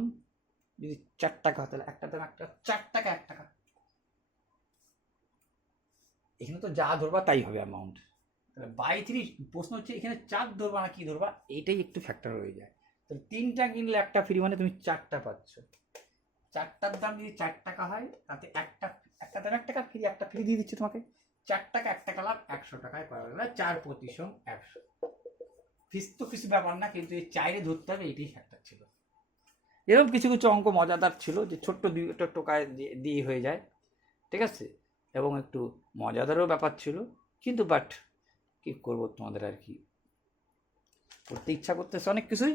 যদি 4 টাকা হয়, তাহলে একটা দাম একটা, 4 টাকা 1 টাকা। এখানে তো যা ধরবা তাই হবে অ্যামাউন্ট। তাহলে বাই 3 প্রশ্ন হচ্ছে এখানে 4 ধরবা না কি ধরবা, এটাই একটু ফ্যাক্টর হয়ে যায়। তাহলে 3টা কিনলে একটা ফ্রি মানে তুমি 4টা পাচ্ছ। 4টার দাম যদি 4 টাকা হয়, তাতে একটা দাম 1 টাকা ফ্রি, একটা ফ্রি দিয়ে দিচ্ছে তোমাকে। 4 টাকা 1 টাকা লাভ, 100 টাকায় পাওয়া গেল 4 × 100। ফিস তো কিছু ব্যাপার না, কিন্তু এই 4-এ ধরতে হবে, এটাই ফ্যাক্টর ছিল। এরকম কিছু কিছু অঙ্ক মজাদার ছিল, যে ছোট্ট 2টা টোকায় দিয়ে হয়ে যায়, ঠিক আছে, এবং একটু মজাদারও ব্যাপার ছিল। কিন্তু বাট কি করবো, তোমাদের আর কি করতে ইচ্ছা করতেছে অনেক কিছুই,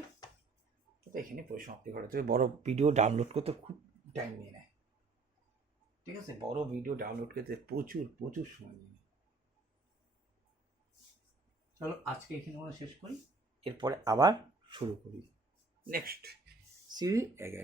তো এখানে পরিসমাপ্তি ঘটে। তবে বড় ভিডিও ডাউনলোড করতে খুব টাইম নিয়ে নেয়, ঠিক আছে, বড় ভিডিও ডাউনলোড করতে প্রচুর প্রচুর সময় নিয়ে নেয়। চলো আজকে এখানে আমরা শেষ করি, এরপরে আবার শুরু করি নেক্সট সিরিজ।